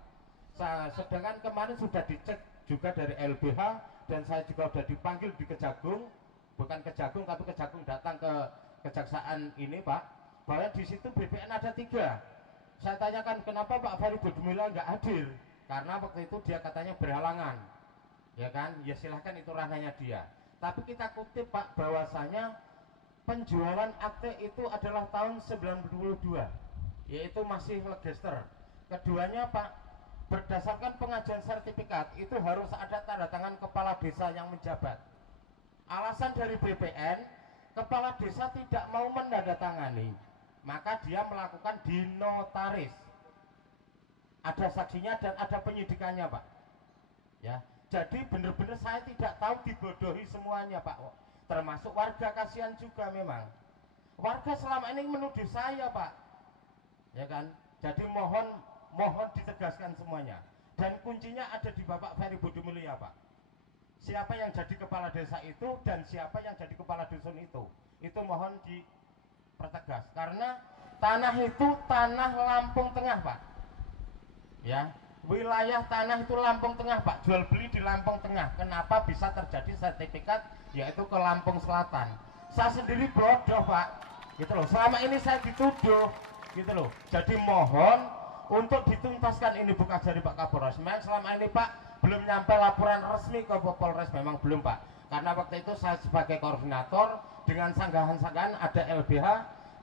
Sedangkan kemarin sudah dicek juga dari LBH, dan saya juga sudah dipanggil di Kejagung, bukan Kejagung tapi Kejagung datang ke kejaksaan ini Pak, bahwa di situ BPN ada 3. Saya tanyakan kenapa Pak Ferry Budi Mulia nggak hadir, karena waktu itu dia katanya berhalangan, ya kan? Ya silahkan, itu ranahnya dia. Tapi kita kutip Pak, bahwasanya penjualan akte itu adalah tahun 92, yaitu masih register. Keduanya Pak, berdasarkan pengajuan sertifikat itu harus ada tanda tangan kepala desa yang menjabat. Alasan dari BPN, kepala desa tidak mau menandatangani, maka dia melakukan dinotaris. Ada saksinya dan ada penyidikannya Pak. Ya, jadi benar-benar saya tidak tahu, dibodohi semuanya Pak. Termasuk warga, kasihan juga memang. Warga selama ini menuduh saya Pak, ya kan? Jadi mohon ditegaskan semuanya. Dan kuncinya ada di Bapak Ferry Budi Mulia Pak. Siapa yang jadi kepala desa itu dan siapa yang jadi kepala dusun itu mohon dipertegas. Karena tanah itu tanah Lampung Tengah Pak. Ya, wilayah tanah itu Lampung Tengah Pak, jual beli di Lampung Tengah. Kenapa bisa terjadi sertifikat yaitu ke Lampung Selatan? Saya sendiri bodoh Pak, gitu loh. Selama ini saya dituduh, gitu loh. Jadi mohon untuk dituntaskan ini, bukan dari Pak Kapolres. Memang selama ini Pak belum nyampe laporan resmi ke Polres, memang belum Pak. Karena waktu itu saya sebagai koordinator dengan sanggahan-sanggahan ada LBH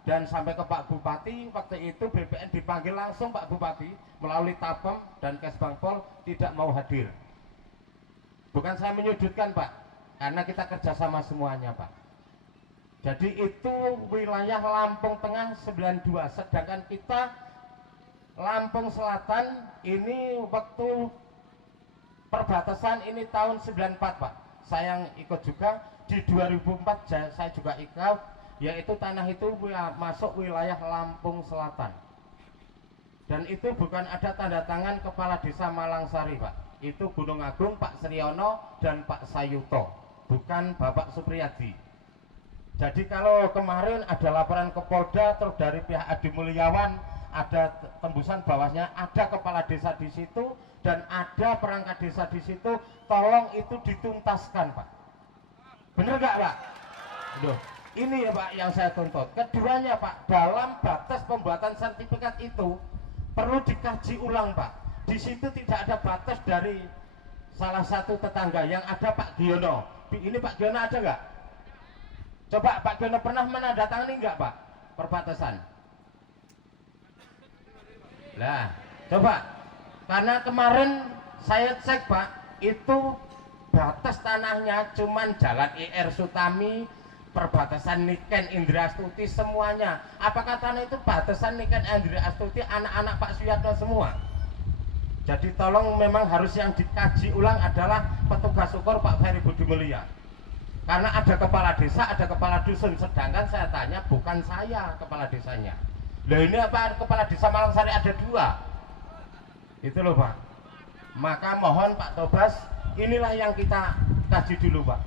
dan sampai ke Pak Bupati. Waktu itu BPN dipanggil langsung Pak Bupati melalui Tapem dan Kesbangpol, tidak mau hadir. Bukan saya menyudutkan Pak, karena kita kerjasama semuanya Pak. Jadi itu wilayah Lampung Tengah 92, sedangkan kita Lampung Selatan ini waktu perbatasan ini tahun 94 Pak. Saya yang ikut juga di 2004, saya juga ikut, yaitu tanah itu masuk wilayah Lampung Selatan. Dan itu bukan ada tanda tangan kepala desa Malangsari Pak. Itu Gunung Agung Pak Sriono dan Pak Sayuto, bukan Bapak Supriyadi. Jadi kalau kemarin ada laporan ke Polda terus dari pihak Adi Mulyawan ada tembusan bahwasanya ada kepala desa di situ dan ada perangkat desa di situ, tolong itu dituntaskan Pak. Bener nggak Pak? Duh, ini ya Pak yang saya tuntut. Keduanya Pak, dalam batas pembuatan sertifikat itu perlu dikaji ulang Pak. Di situ tidak ada batas dari salah satu tetangga, yang ada Pak Giono. Ini Pak Giono ada nggak? Coba Pak Giono pernah menandatangani nggak Pak? perbatasan? Lah, coba. Karena kemarin saya cek Pak, itu batas tanahnya cuman jalan IR Sutami, perbatasan Niken Indra Astuti semuanya. Apakah tanah itu batasan Niken Indra Astuti anak-anak Pak Suyatno semua? Jadi tolong memang harus yang dikaji ulang adalah petugas ukur Pak Ferry Budi Mulia. Karena ada kepala desa, ada kepala dusun, sedangkan saya tanya bukan saya kepala desanya. Lah ini apa kepala desa Malangsari ada 2. Itu loh Pak. Maka mohon Pak Tobas, inilah yang kita kaji dulu Pak.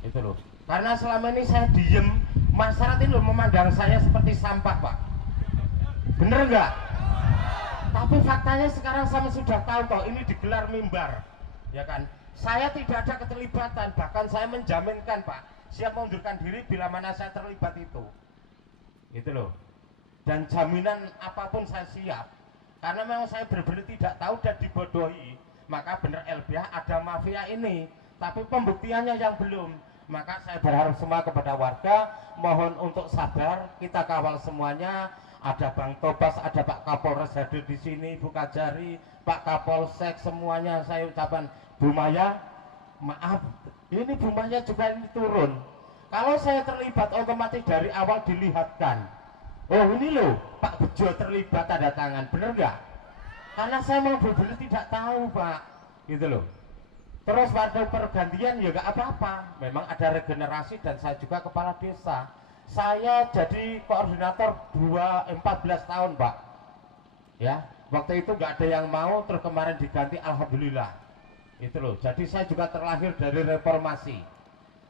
Itu loh. Karena selama ini saya diem, masyarakat ini loh memandang saya seperti sampah Pak. Bener nggak? Tapi faktanya sekarang saya sudah tahu toh ini digelar mimbar, ya kan? Saya tidak ada keterlibatan, bahkan saya menjaminkan Pak, siap mengundurkan diri bila mana saya terlibat itu. Itu loh. Dan jaminan apapun saya siap. Karena memang saya benar-benar tidak tahu dan dibodohi. Maka benar LBH ada mafia ini, tapi pembuktiannya yang belum. Maka saya berharap semua kepada warga, mohon untuk sabar, kita kawal semuanya. Ada Bang Tobas, ada Pak Kapolres hadir di sini, Bu Kajari, Pak Kapolsek, semuanya saya ucapkan. Bu Maya, maaf, ini Bu Maya juga ini turun. Kalau saya terlibat otomatis dari awal dilihatkan. Oh ini loh, Pak Bejo terlibat tanda tangan, bener nggak? Karena saya mau benar-benar tidak tahu Pak, gitu loh. Terus pada pergantian ya nggak apa-apa. Memang ada regenerasi dan saya juga kepala desa. Saya jadi koordinator 14 tahun Pak. Ya, waktu itu nggak ada yang mau, terus kemarin diganti, alhamdulillah. Itu loh. Jadi saya juga terlahir dari reformasi.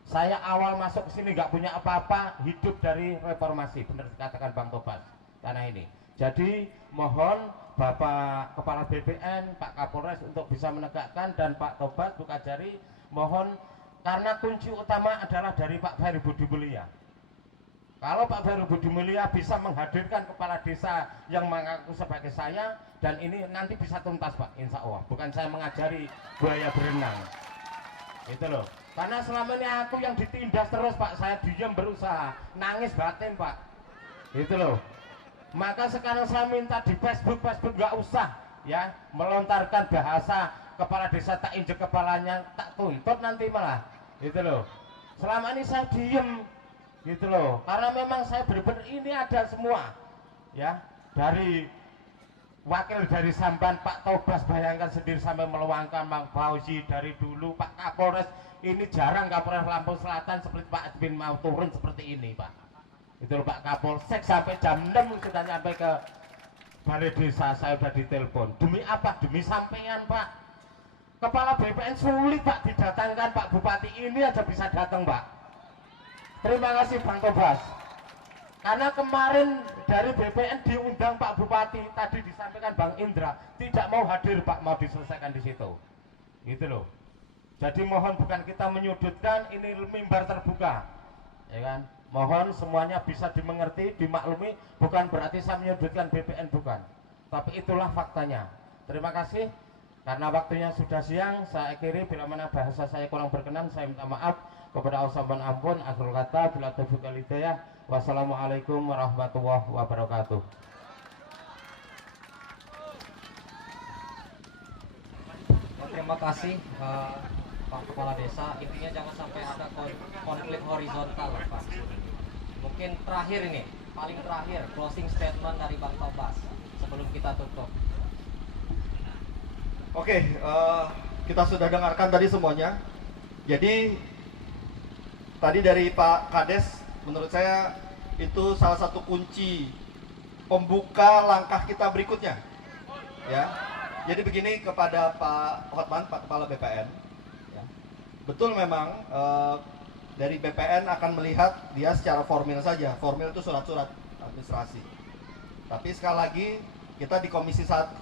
Saya awal masuk ke sini nggak punya apa-apa, hidup dari reformasi. Benar dikatakan Bang Tobas tanah ini. Jadi mohon Bapak Kepala BPN, Pak Kapolres untuk bisa menegakkan, dan Pak Tobas, Bu Kajari, mohon, karena kunci utama adalah dari Pak Ferry Budi Mulia. Kalau Pak Ferry Budi Mulia bisa menghadirkan kepala desa yang mengaku sebagai saya, dan ini nanti bisa tuntas Pak, insya Allah. Bukan saya mengajari buaya berenang. Itu loh. Karena selama ini aku yang ditindas terus Pak, saya diam berusaha, nangis batin Pak. Itu loh. Maka sekarang saya minta di Facebook nggak usah ya melontarkan bahasa kepala desa tak injek kepalanya, tak tuntut nanti malah. Itu loh. Selama ini saya diem, gitu loh. Karena memang saya benar-benar ini ada semua, ya, dari wakil dari Samban Pak Tobas, bayangkan sendiri sampai meluangkan Bang Fauzi dari dulu, Pak Kapolres ini jarang Kapolres Lampung Selatan seperti Pak Admin mau turun seperti ini Pak. Itu loh Pak Kapolsek sampai jam 6 sudah nyampe ke balai desa, saya sudah ditelepon. Demi apa? Demi sampean Pak. Kepala BPN sulit Pak didatangkan, Pak Bupati ini aja bisa datang Pak. Terima kasih Bang Tobas. Karena kemarin dari BPN diundang Pak Bupati, tadi disampaikan Bang Indra, tidak mau hadir Pak, mau diselesaikan di situ. Gitu loh. Jadi mohon bukan kita menyudutkan, ini mimbar terbuka. Ya kan? Mohon semuanya bisa dimengerti, dimaklumi, bukan berarti saya menyudutkan BPN, bukan. Tapi itulah faktanya. Terima kasih. Karena waktunya sudah siang, saya akhiri. Bila mana bahasa saya kurang berkenan, saya minta maaf kepada Allah Subhanahu ampun. Akhirul kata, bila taufiq wal hidayah. Wassalamualaikum warahmatullahi wabarakatuh. Terima kasih Pak Kepala Desa. Intinya jangan sampai ada konflik horizontal Pak. Mungkin terakhir ini, paling terakhir, closing statement dari Bang Tobas sebelum kita tutup. Oke, kita sudah dengarkan tadi semuanya. Jadi tadi dari Pak Kades, menurut saya itu salah satu kunci pembuka langkah kita berikutnya. Ya, jadi begini kepada Pak Hotman, Pak Kepala BPN. Ya. Betul memang dari BPN akan melihat dia secara formil saja. Formil itu surat-surat administrasi. Tapi sekali lagi kita di Komisi 3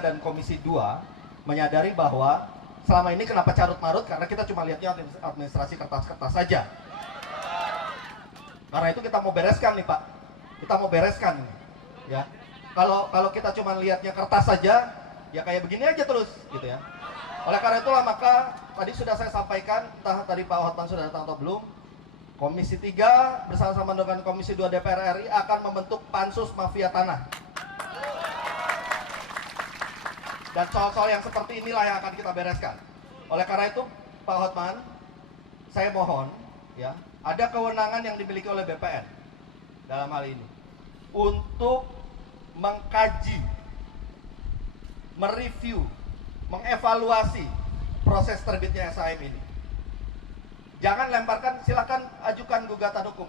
dan Komisi 2 menyadari bahwa selama ini kenapa carut-marut, karena kita cuma lihatnya administrasi kertas-kertas saja. Karena itu kita mau bereskan nih Pak. Kita mau bereskan nih. Ya. Kalau kita cuma lihatnya kertas saja, ya kayak begini aja terus gitu ya. Oleh karena itulah maka tadi sudah saya sampaikan, entah tadi Pak Hotman sudah datang atau belum, Komisi 3 bersama-sama dengan Komisi 2 DPR RI akan membentuk pansus mafia tanah. Dan soal-soal yang seperti inilah yang akan kita bereskan. Oleh karena itu, Pak Hotman, saya mohon, ya, ada kewenangan yang dimiliki oleh BPN dalam hal ini untuk mengkaji, mereview, mengevaluasi proses terbitnya SHM ini. Jangan lemparkan, silakan ajukan gugatan hukum.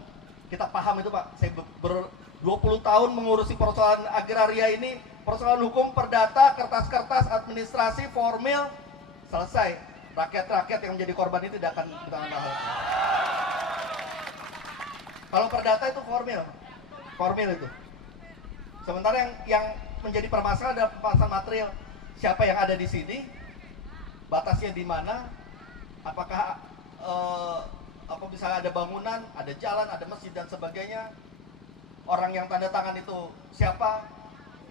Kita paham itu Pak, saya 20 tahun mengurusi persoalan agraria ini, persoalan hukum, perdata, kertas-kertas, administrasi, formil, selesai. Rakyat-rakyat yang menjadi korban ini tidak akan kita bahas. Kalau perdata itu formil itu. Sementara yang menjadi permasalahan adalah permasalahan material. Siapa yang ada di sini, batasnya di mana, apakah apa misalnya ada bangunan, ada jalan, ada masjid dan sebagainya. Orang yang tanda tangan itu siapa?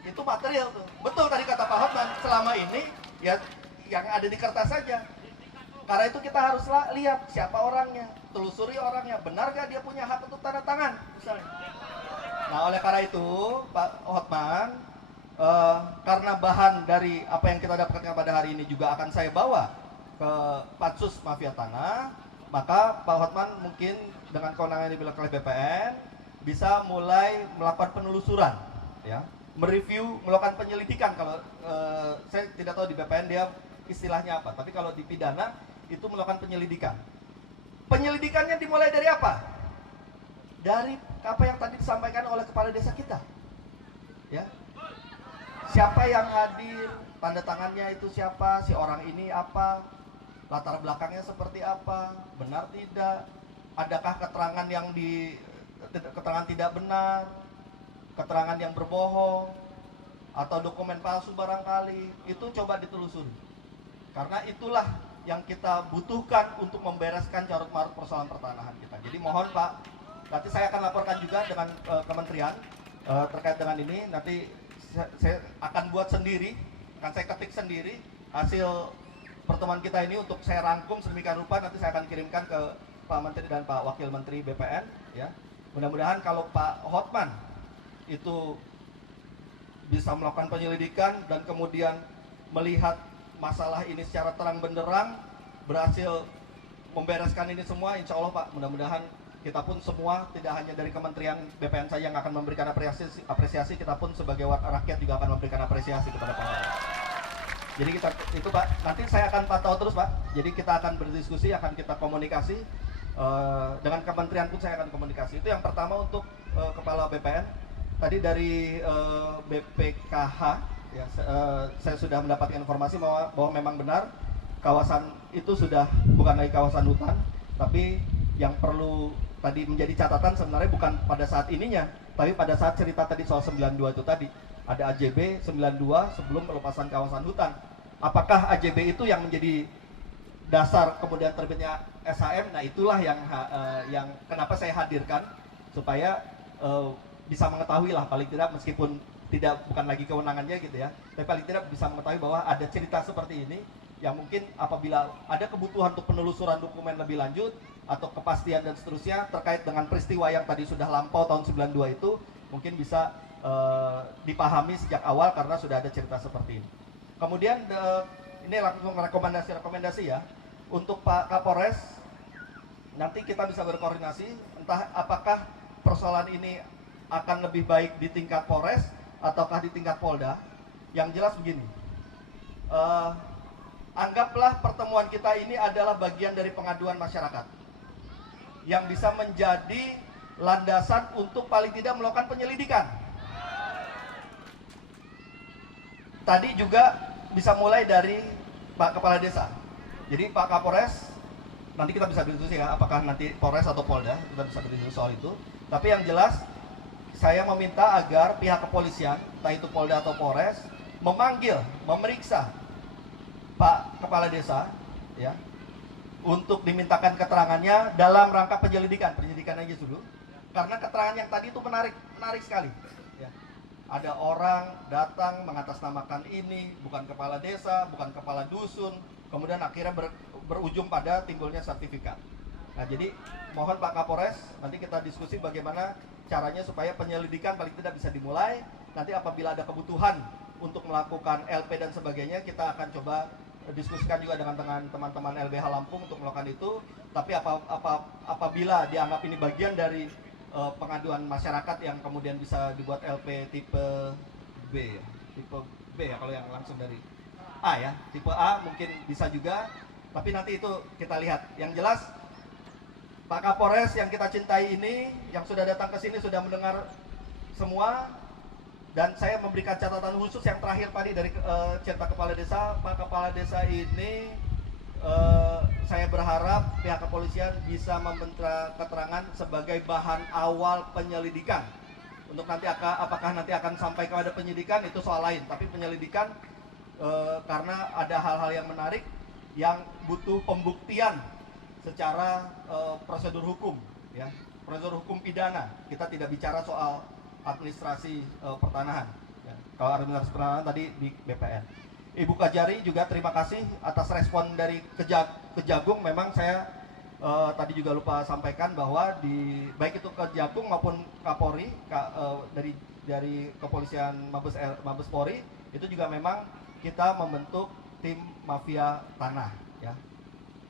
Itu material tuh. Betul tadi kata Pak Hotman, selama ini ya yang ada di kertas saja. Karena itu kita harus lihat siapa orangnya, telusuri orangnya, benar gak dia punya hak untuk tanda tangan misalnya. Nah, oleh karena itu Pak Hotman, karena bahan dari apa yang kita dapatkan pada hari ini juga akan saya bawa ke Pansus Mafia Tanah, maka Pak Hotman mungkin dengan kewenangan yang dimiliki oleh BPN bisa mulai melakukan penelusuran, ya, mereview, melakukan penyelidikan. Kalau saya tidak tahu di BPN dia istilahnya apa, tapi kalau di pidana itu melakukan penyelidikan. Penyelidikannya dimulai dari apa? Dari apa yang tadi disampaikan oleh kepala desa kita, ya. Siapa yang hadir, tanda tangannya itu siapa, si orang ini apa, latar belakangnya seperti apa, benar tidak, adakah keterangan yang keterangan tidak benar, keterangan yang berbohong, atau dokumen palsu barangkali, itu coba ditelusuri. Karena itulah yang kita butuhkan untuk membereskan carut marut persoalan pertanahan kita. Jadi mohon Pak, nanti saya akan laporkan juga dengan kementerian terkait dengan ini. Nanti saya akan buat sendiri, akan saya ketik sendiri hasil pertemuan kita ini untuk saya rangkum sedemikian rupa, nanti saya akan kirimkan ke Pak Menteri dan Pak Wakil Menteri BPN, ya. Mudah-mudahan kalau Pak Hotman itu bisa melakukan penyelidikan dan kemudian melihat masalah ini secara terang benderang, berhasil membereskan ini semua, insya Allah Pak, mudah-mudahan kita pun semua, tidak hanya dari Kementerian BPN saja yang akan memberikan apresiasi, kita pun sebagai rakyat juga akan memberikan apresiasi kepada Pak Hotman. Jadi kita itu Pak, nanti saya akan pantau terus Pak. Jadi kita akan berdiskusi, akan kita komunikasi dengan kementerian pun saya akan komunikasi. Itu yang pertama untuk kepala BPN. Tadi dari BPKH, ya, saya sudah mendapatkan informasi bahwa memang benar kawasan itu sudah bukan lagi kawasan hutan, tapi yang perlu tadi menjadi catatan sebenarnya bukan pada saat ininya, tapi pada saat cerita tadi soal 92 itu tadi. Ada AJB 92 sebelum pelepasan kawasan hutan. Apakah AJB itu yang menjadi dasar kemudian terbitnya SHM? Nah itulah yang kenapa saya hadirkan supaya bisa mengetahui lah, paling tidak meskipun bukan lagi kewenangannya gitu ya, tapi paling tidak bisa mengetahui bahwa ada cerita seperti ini yang mungkin apabila ada kebutuhan untuk penelusuran dokumen lebih lanjut atau kepastian dan seterusnya terkait dengan peristiwa yang tadi sudah lampau tahun 92 itu mungkin bisa dipahami sejak awal karena sudah ada cerita seperti ini. Kemudian ini langsung rekomendasi ya untuk Pak Kapolres, nanti kita bisa berkoordinasi entah apakah persoalan ini akan lebih baik di tingkat Polres ataukah di tingkat Polda. Yang jelas begini, anggaplah pertemuan kita ini adalah bagian dari pengaduan masyarakat yang bisa menjadi landasan untuk paling tidak melakukan penyelidikan. Tadi juga bisa mulai dari Pak Kepala Desa. Jadi Pak Kapolres, nanti kita bisa berdiskusi ya, apakah nanti Polres atau Polda, kita bisa berdiskusi soal itu. Tapi yang jelas, saya meminta agar pihak kepolisian, entah itu Polda atau Polres, memeriksa Pak Kepala Desa, ya, untuk dimintakan keterangannya dalam rangka penyelidikan aja dulu. Karena keterangan yang tadi itu menarik sekali. Ya. Ada orang datang mengatasnamakan ini, bukan kepala desa, bukan kepala dusun, kemudian akhirnya berujung pada timbulnya sertifikat. Nah, jadi mohon Pak Kapolres, nanti kita diskusi bagaimana caranya supaya penyelidikan paling tidak bisa dimulai. Nanti apabila ada kebutuhan untuk melakukan LP dan sebagainya, kita akan coba diskusikan juga dengan teman-teman LBH Lampung untuk melakukan itu. Tapi apabila dianggap ini bagian dari pengaduan masyarakat yang kemudian bisa dibuat LP tipe B, tipe B ya kalau yang langsung dari A ya, tipe A mungkin bisa juga. Tapi nanti itu kita lihat. Yang jelas Pak Kapolres yang kita cintai ini, yang sudah datang ke sini sudah mendengar semua. Dan saya memberikan catatan khusus yang terakhir tadi dari cerita Kepala Desa. Pak Kepala Desa ini saya berharap pihak kepolisian bisa memberikan keterangan sebagai bahan awal penyelidikan. Untuk nanti apakah nanti akan sampai kepada penyidikan itu soal lain. Tapi penyelidikan karena ada hal-hal yang menarik yang butuh pembuktian secara prosedur hukum, ya, prosedur hukum pidana. Kita tidak bicara soal administrasi pertanahan. Ya. Kalau administrasi pertanahan tadi di BPN. Ibu Kajari juga terima kasih atas respon dari Kejagung. Memang saya tadi juga lupa sampaikan bahwa baik itu Kejagung maupun Kapolri dari kepolisian Mabes Polri itu juga memang kita membentuk tim mafia tanah, ya,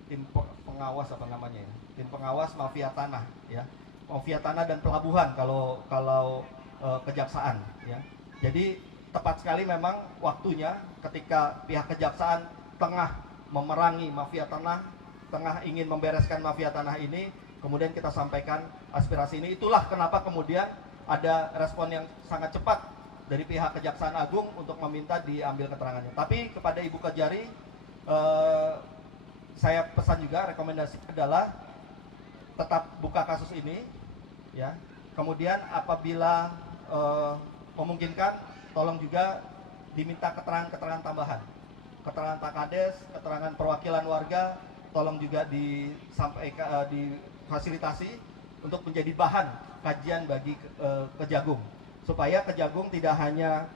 tim pengawas apa namanya ya, tim pengawas mafia tanah, ya, mafia tanah dan pelabuhan kalau kejaksaan, ya. Jadi tepat sekali memang waktunya ketika pihak kejaksaan tengah memerangi mafia tanah, tengah ingin membereskan mafia tanah ini, kemudian kita sampaikan aspirasi ini. Itulah kenapa kemudian ada respon yang sangat cepat dari pihak Kejaksaan Agung untuk meminta diambil keterangannya. Tapi kepada Ibu Kajari, saya pesan juga, rekomendasi adalah tetap buka kasus ini, ya. Kemudian apabila memungkinkan, tolong juga diminta keterangan-keterangan tambahan, keterangan Pak Kades, keterangan perwakilan warga, tolong juga difasilitasi untuk menjadi bahan kajian bagi Kejagung, supaya Kejagung tidak hanya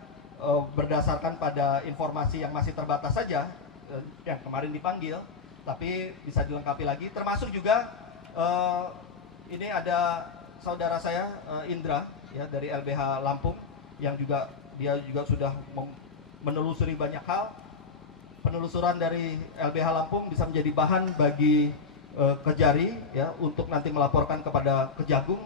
berdasarkan pada informasi yang masih terbatas saja yang kemarin dipanggil, tapi bisa dilengkapi lagi. Termasuk juga ini ada saudara saya Indra, ya, dari LBH Lampung, yang juga dia juga sudah menelusuri banyak hal. Penelusuran dari LBH Lampung bisa menjadi bahan bagi Kejari, ya, untuk nanti melaporkan kepada Kejagung,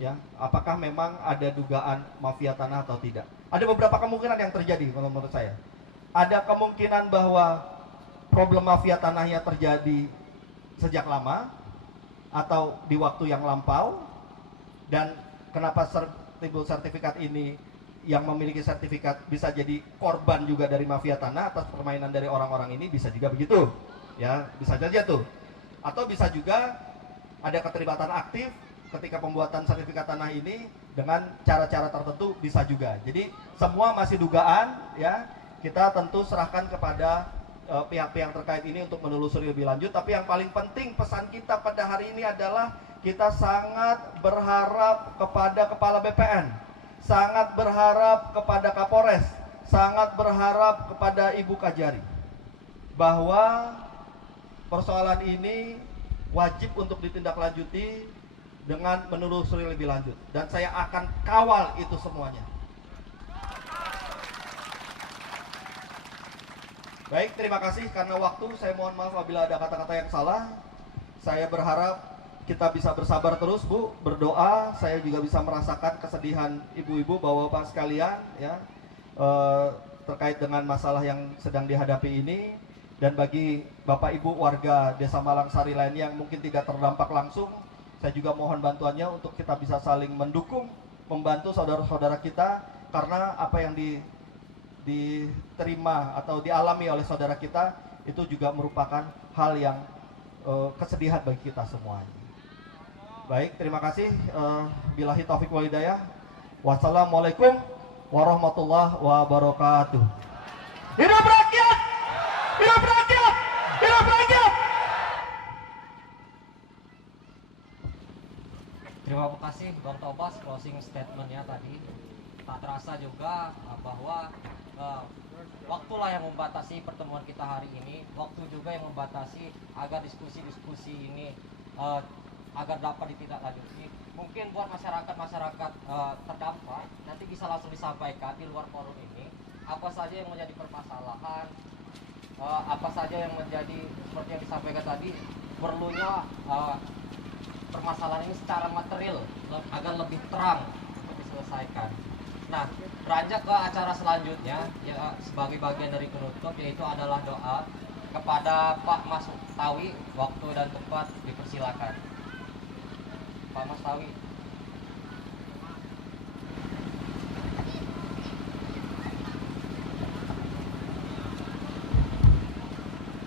ya, apakah memang ada dugaan mafia tanah atau tidak. Ada beberapa kemungkinan yang terjadi menurut saya. Ada kemungkinan bahwa problem mafia tanahnya terjadi sejak lama atau di waktu yang lampau, dan kenapa timbul sertifikat ini, yang memiliki sertifikat bisa jadi korban juga dari mafia tanah atas permainan dari orang-orang ini, bisa juga begitu, ya, bisa saja tuh. Atau bisa juga ada keterlibatan aktif ketika pembuatan sertifikat tanah ini dengan cara-cara tertentu, bisa juga. Jadi semua masih dugaan, ya. Kita tentu serahkan kepada pihak-pihak terkait ini untuk menelusuri lebih lanjut. Tapi yang paling penting pesan kita pada hari ini adalah kita sangat berharap kepada Kepala BPN, sangat berharap kepada Kapolres, sangat berharap kepada Ibu Kajari bahwa persoalan ini wajib untuk ditindaklanjuti dengan menelusuri lebih lanjut, dan saya akan kawal itu semuanya. Baik, terima kasih. Karena waktu, saya mohon maaf apabila ada kata-kata yang salah. Saya berharap kita bisa bersabar terus, Bu, berdoa. Saya juga bisa merasakan kesedihan ibu-ibu, bapak-bapak sekalian, ya, terkait dengan masalah yang sedang dihadapi ini. Dan bagi Bapak Ibu warga Desa Malangsari lain yang mungkin tidak terdampak langsung, saya juga mohon bantuannya untuk kita bisa saling mendukung, membantu saudara-saudara kita, karena apa yang diterima atau dialami oleh saudara kita itu juga merupakan hal yang kesedihan bagi kita semuanya. Baik, terima kasih. Billahi taufiq wal hidayah. Wassalamualaikum warahmatullahi wabarakatuh. Hidup rakyat! Hidup rakyat! Hidup rakyat! Terima kasih Bang Tobas closing statementnya tadi. Tak terasa juga bahwa waktulah yang membatasi pertemuan kita hari ini, waktu juga yang membatasi agar diskusi-diskusi ini agar dapat ditindaklanjuti. Mungkin buat masyarakat terdampak nanti bisa langsung disampaikan di luar forum ini apa saja yang menjadi permasalahan, apa saja yang menjadi seperti yang disampaikan tadi, perlunya permasalahan ini secara material agar lebih terang untuk diselesaikan. Nah, beranjak ke acara selanjutnya ya, sebagai bagian dari penutup yaitu adalah doa kepada Pak Mas Tawi. Waktu dan tempat dipersilakan. Pak Mas Tawi.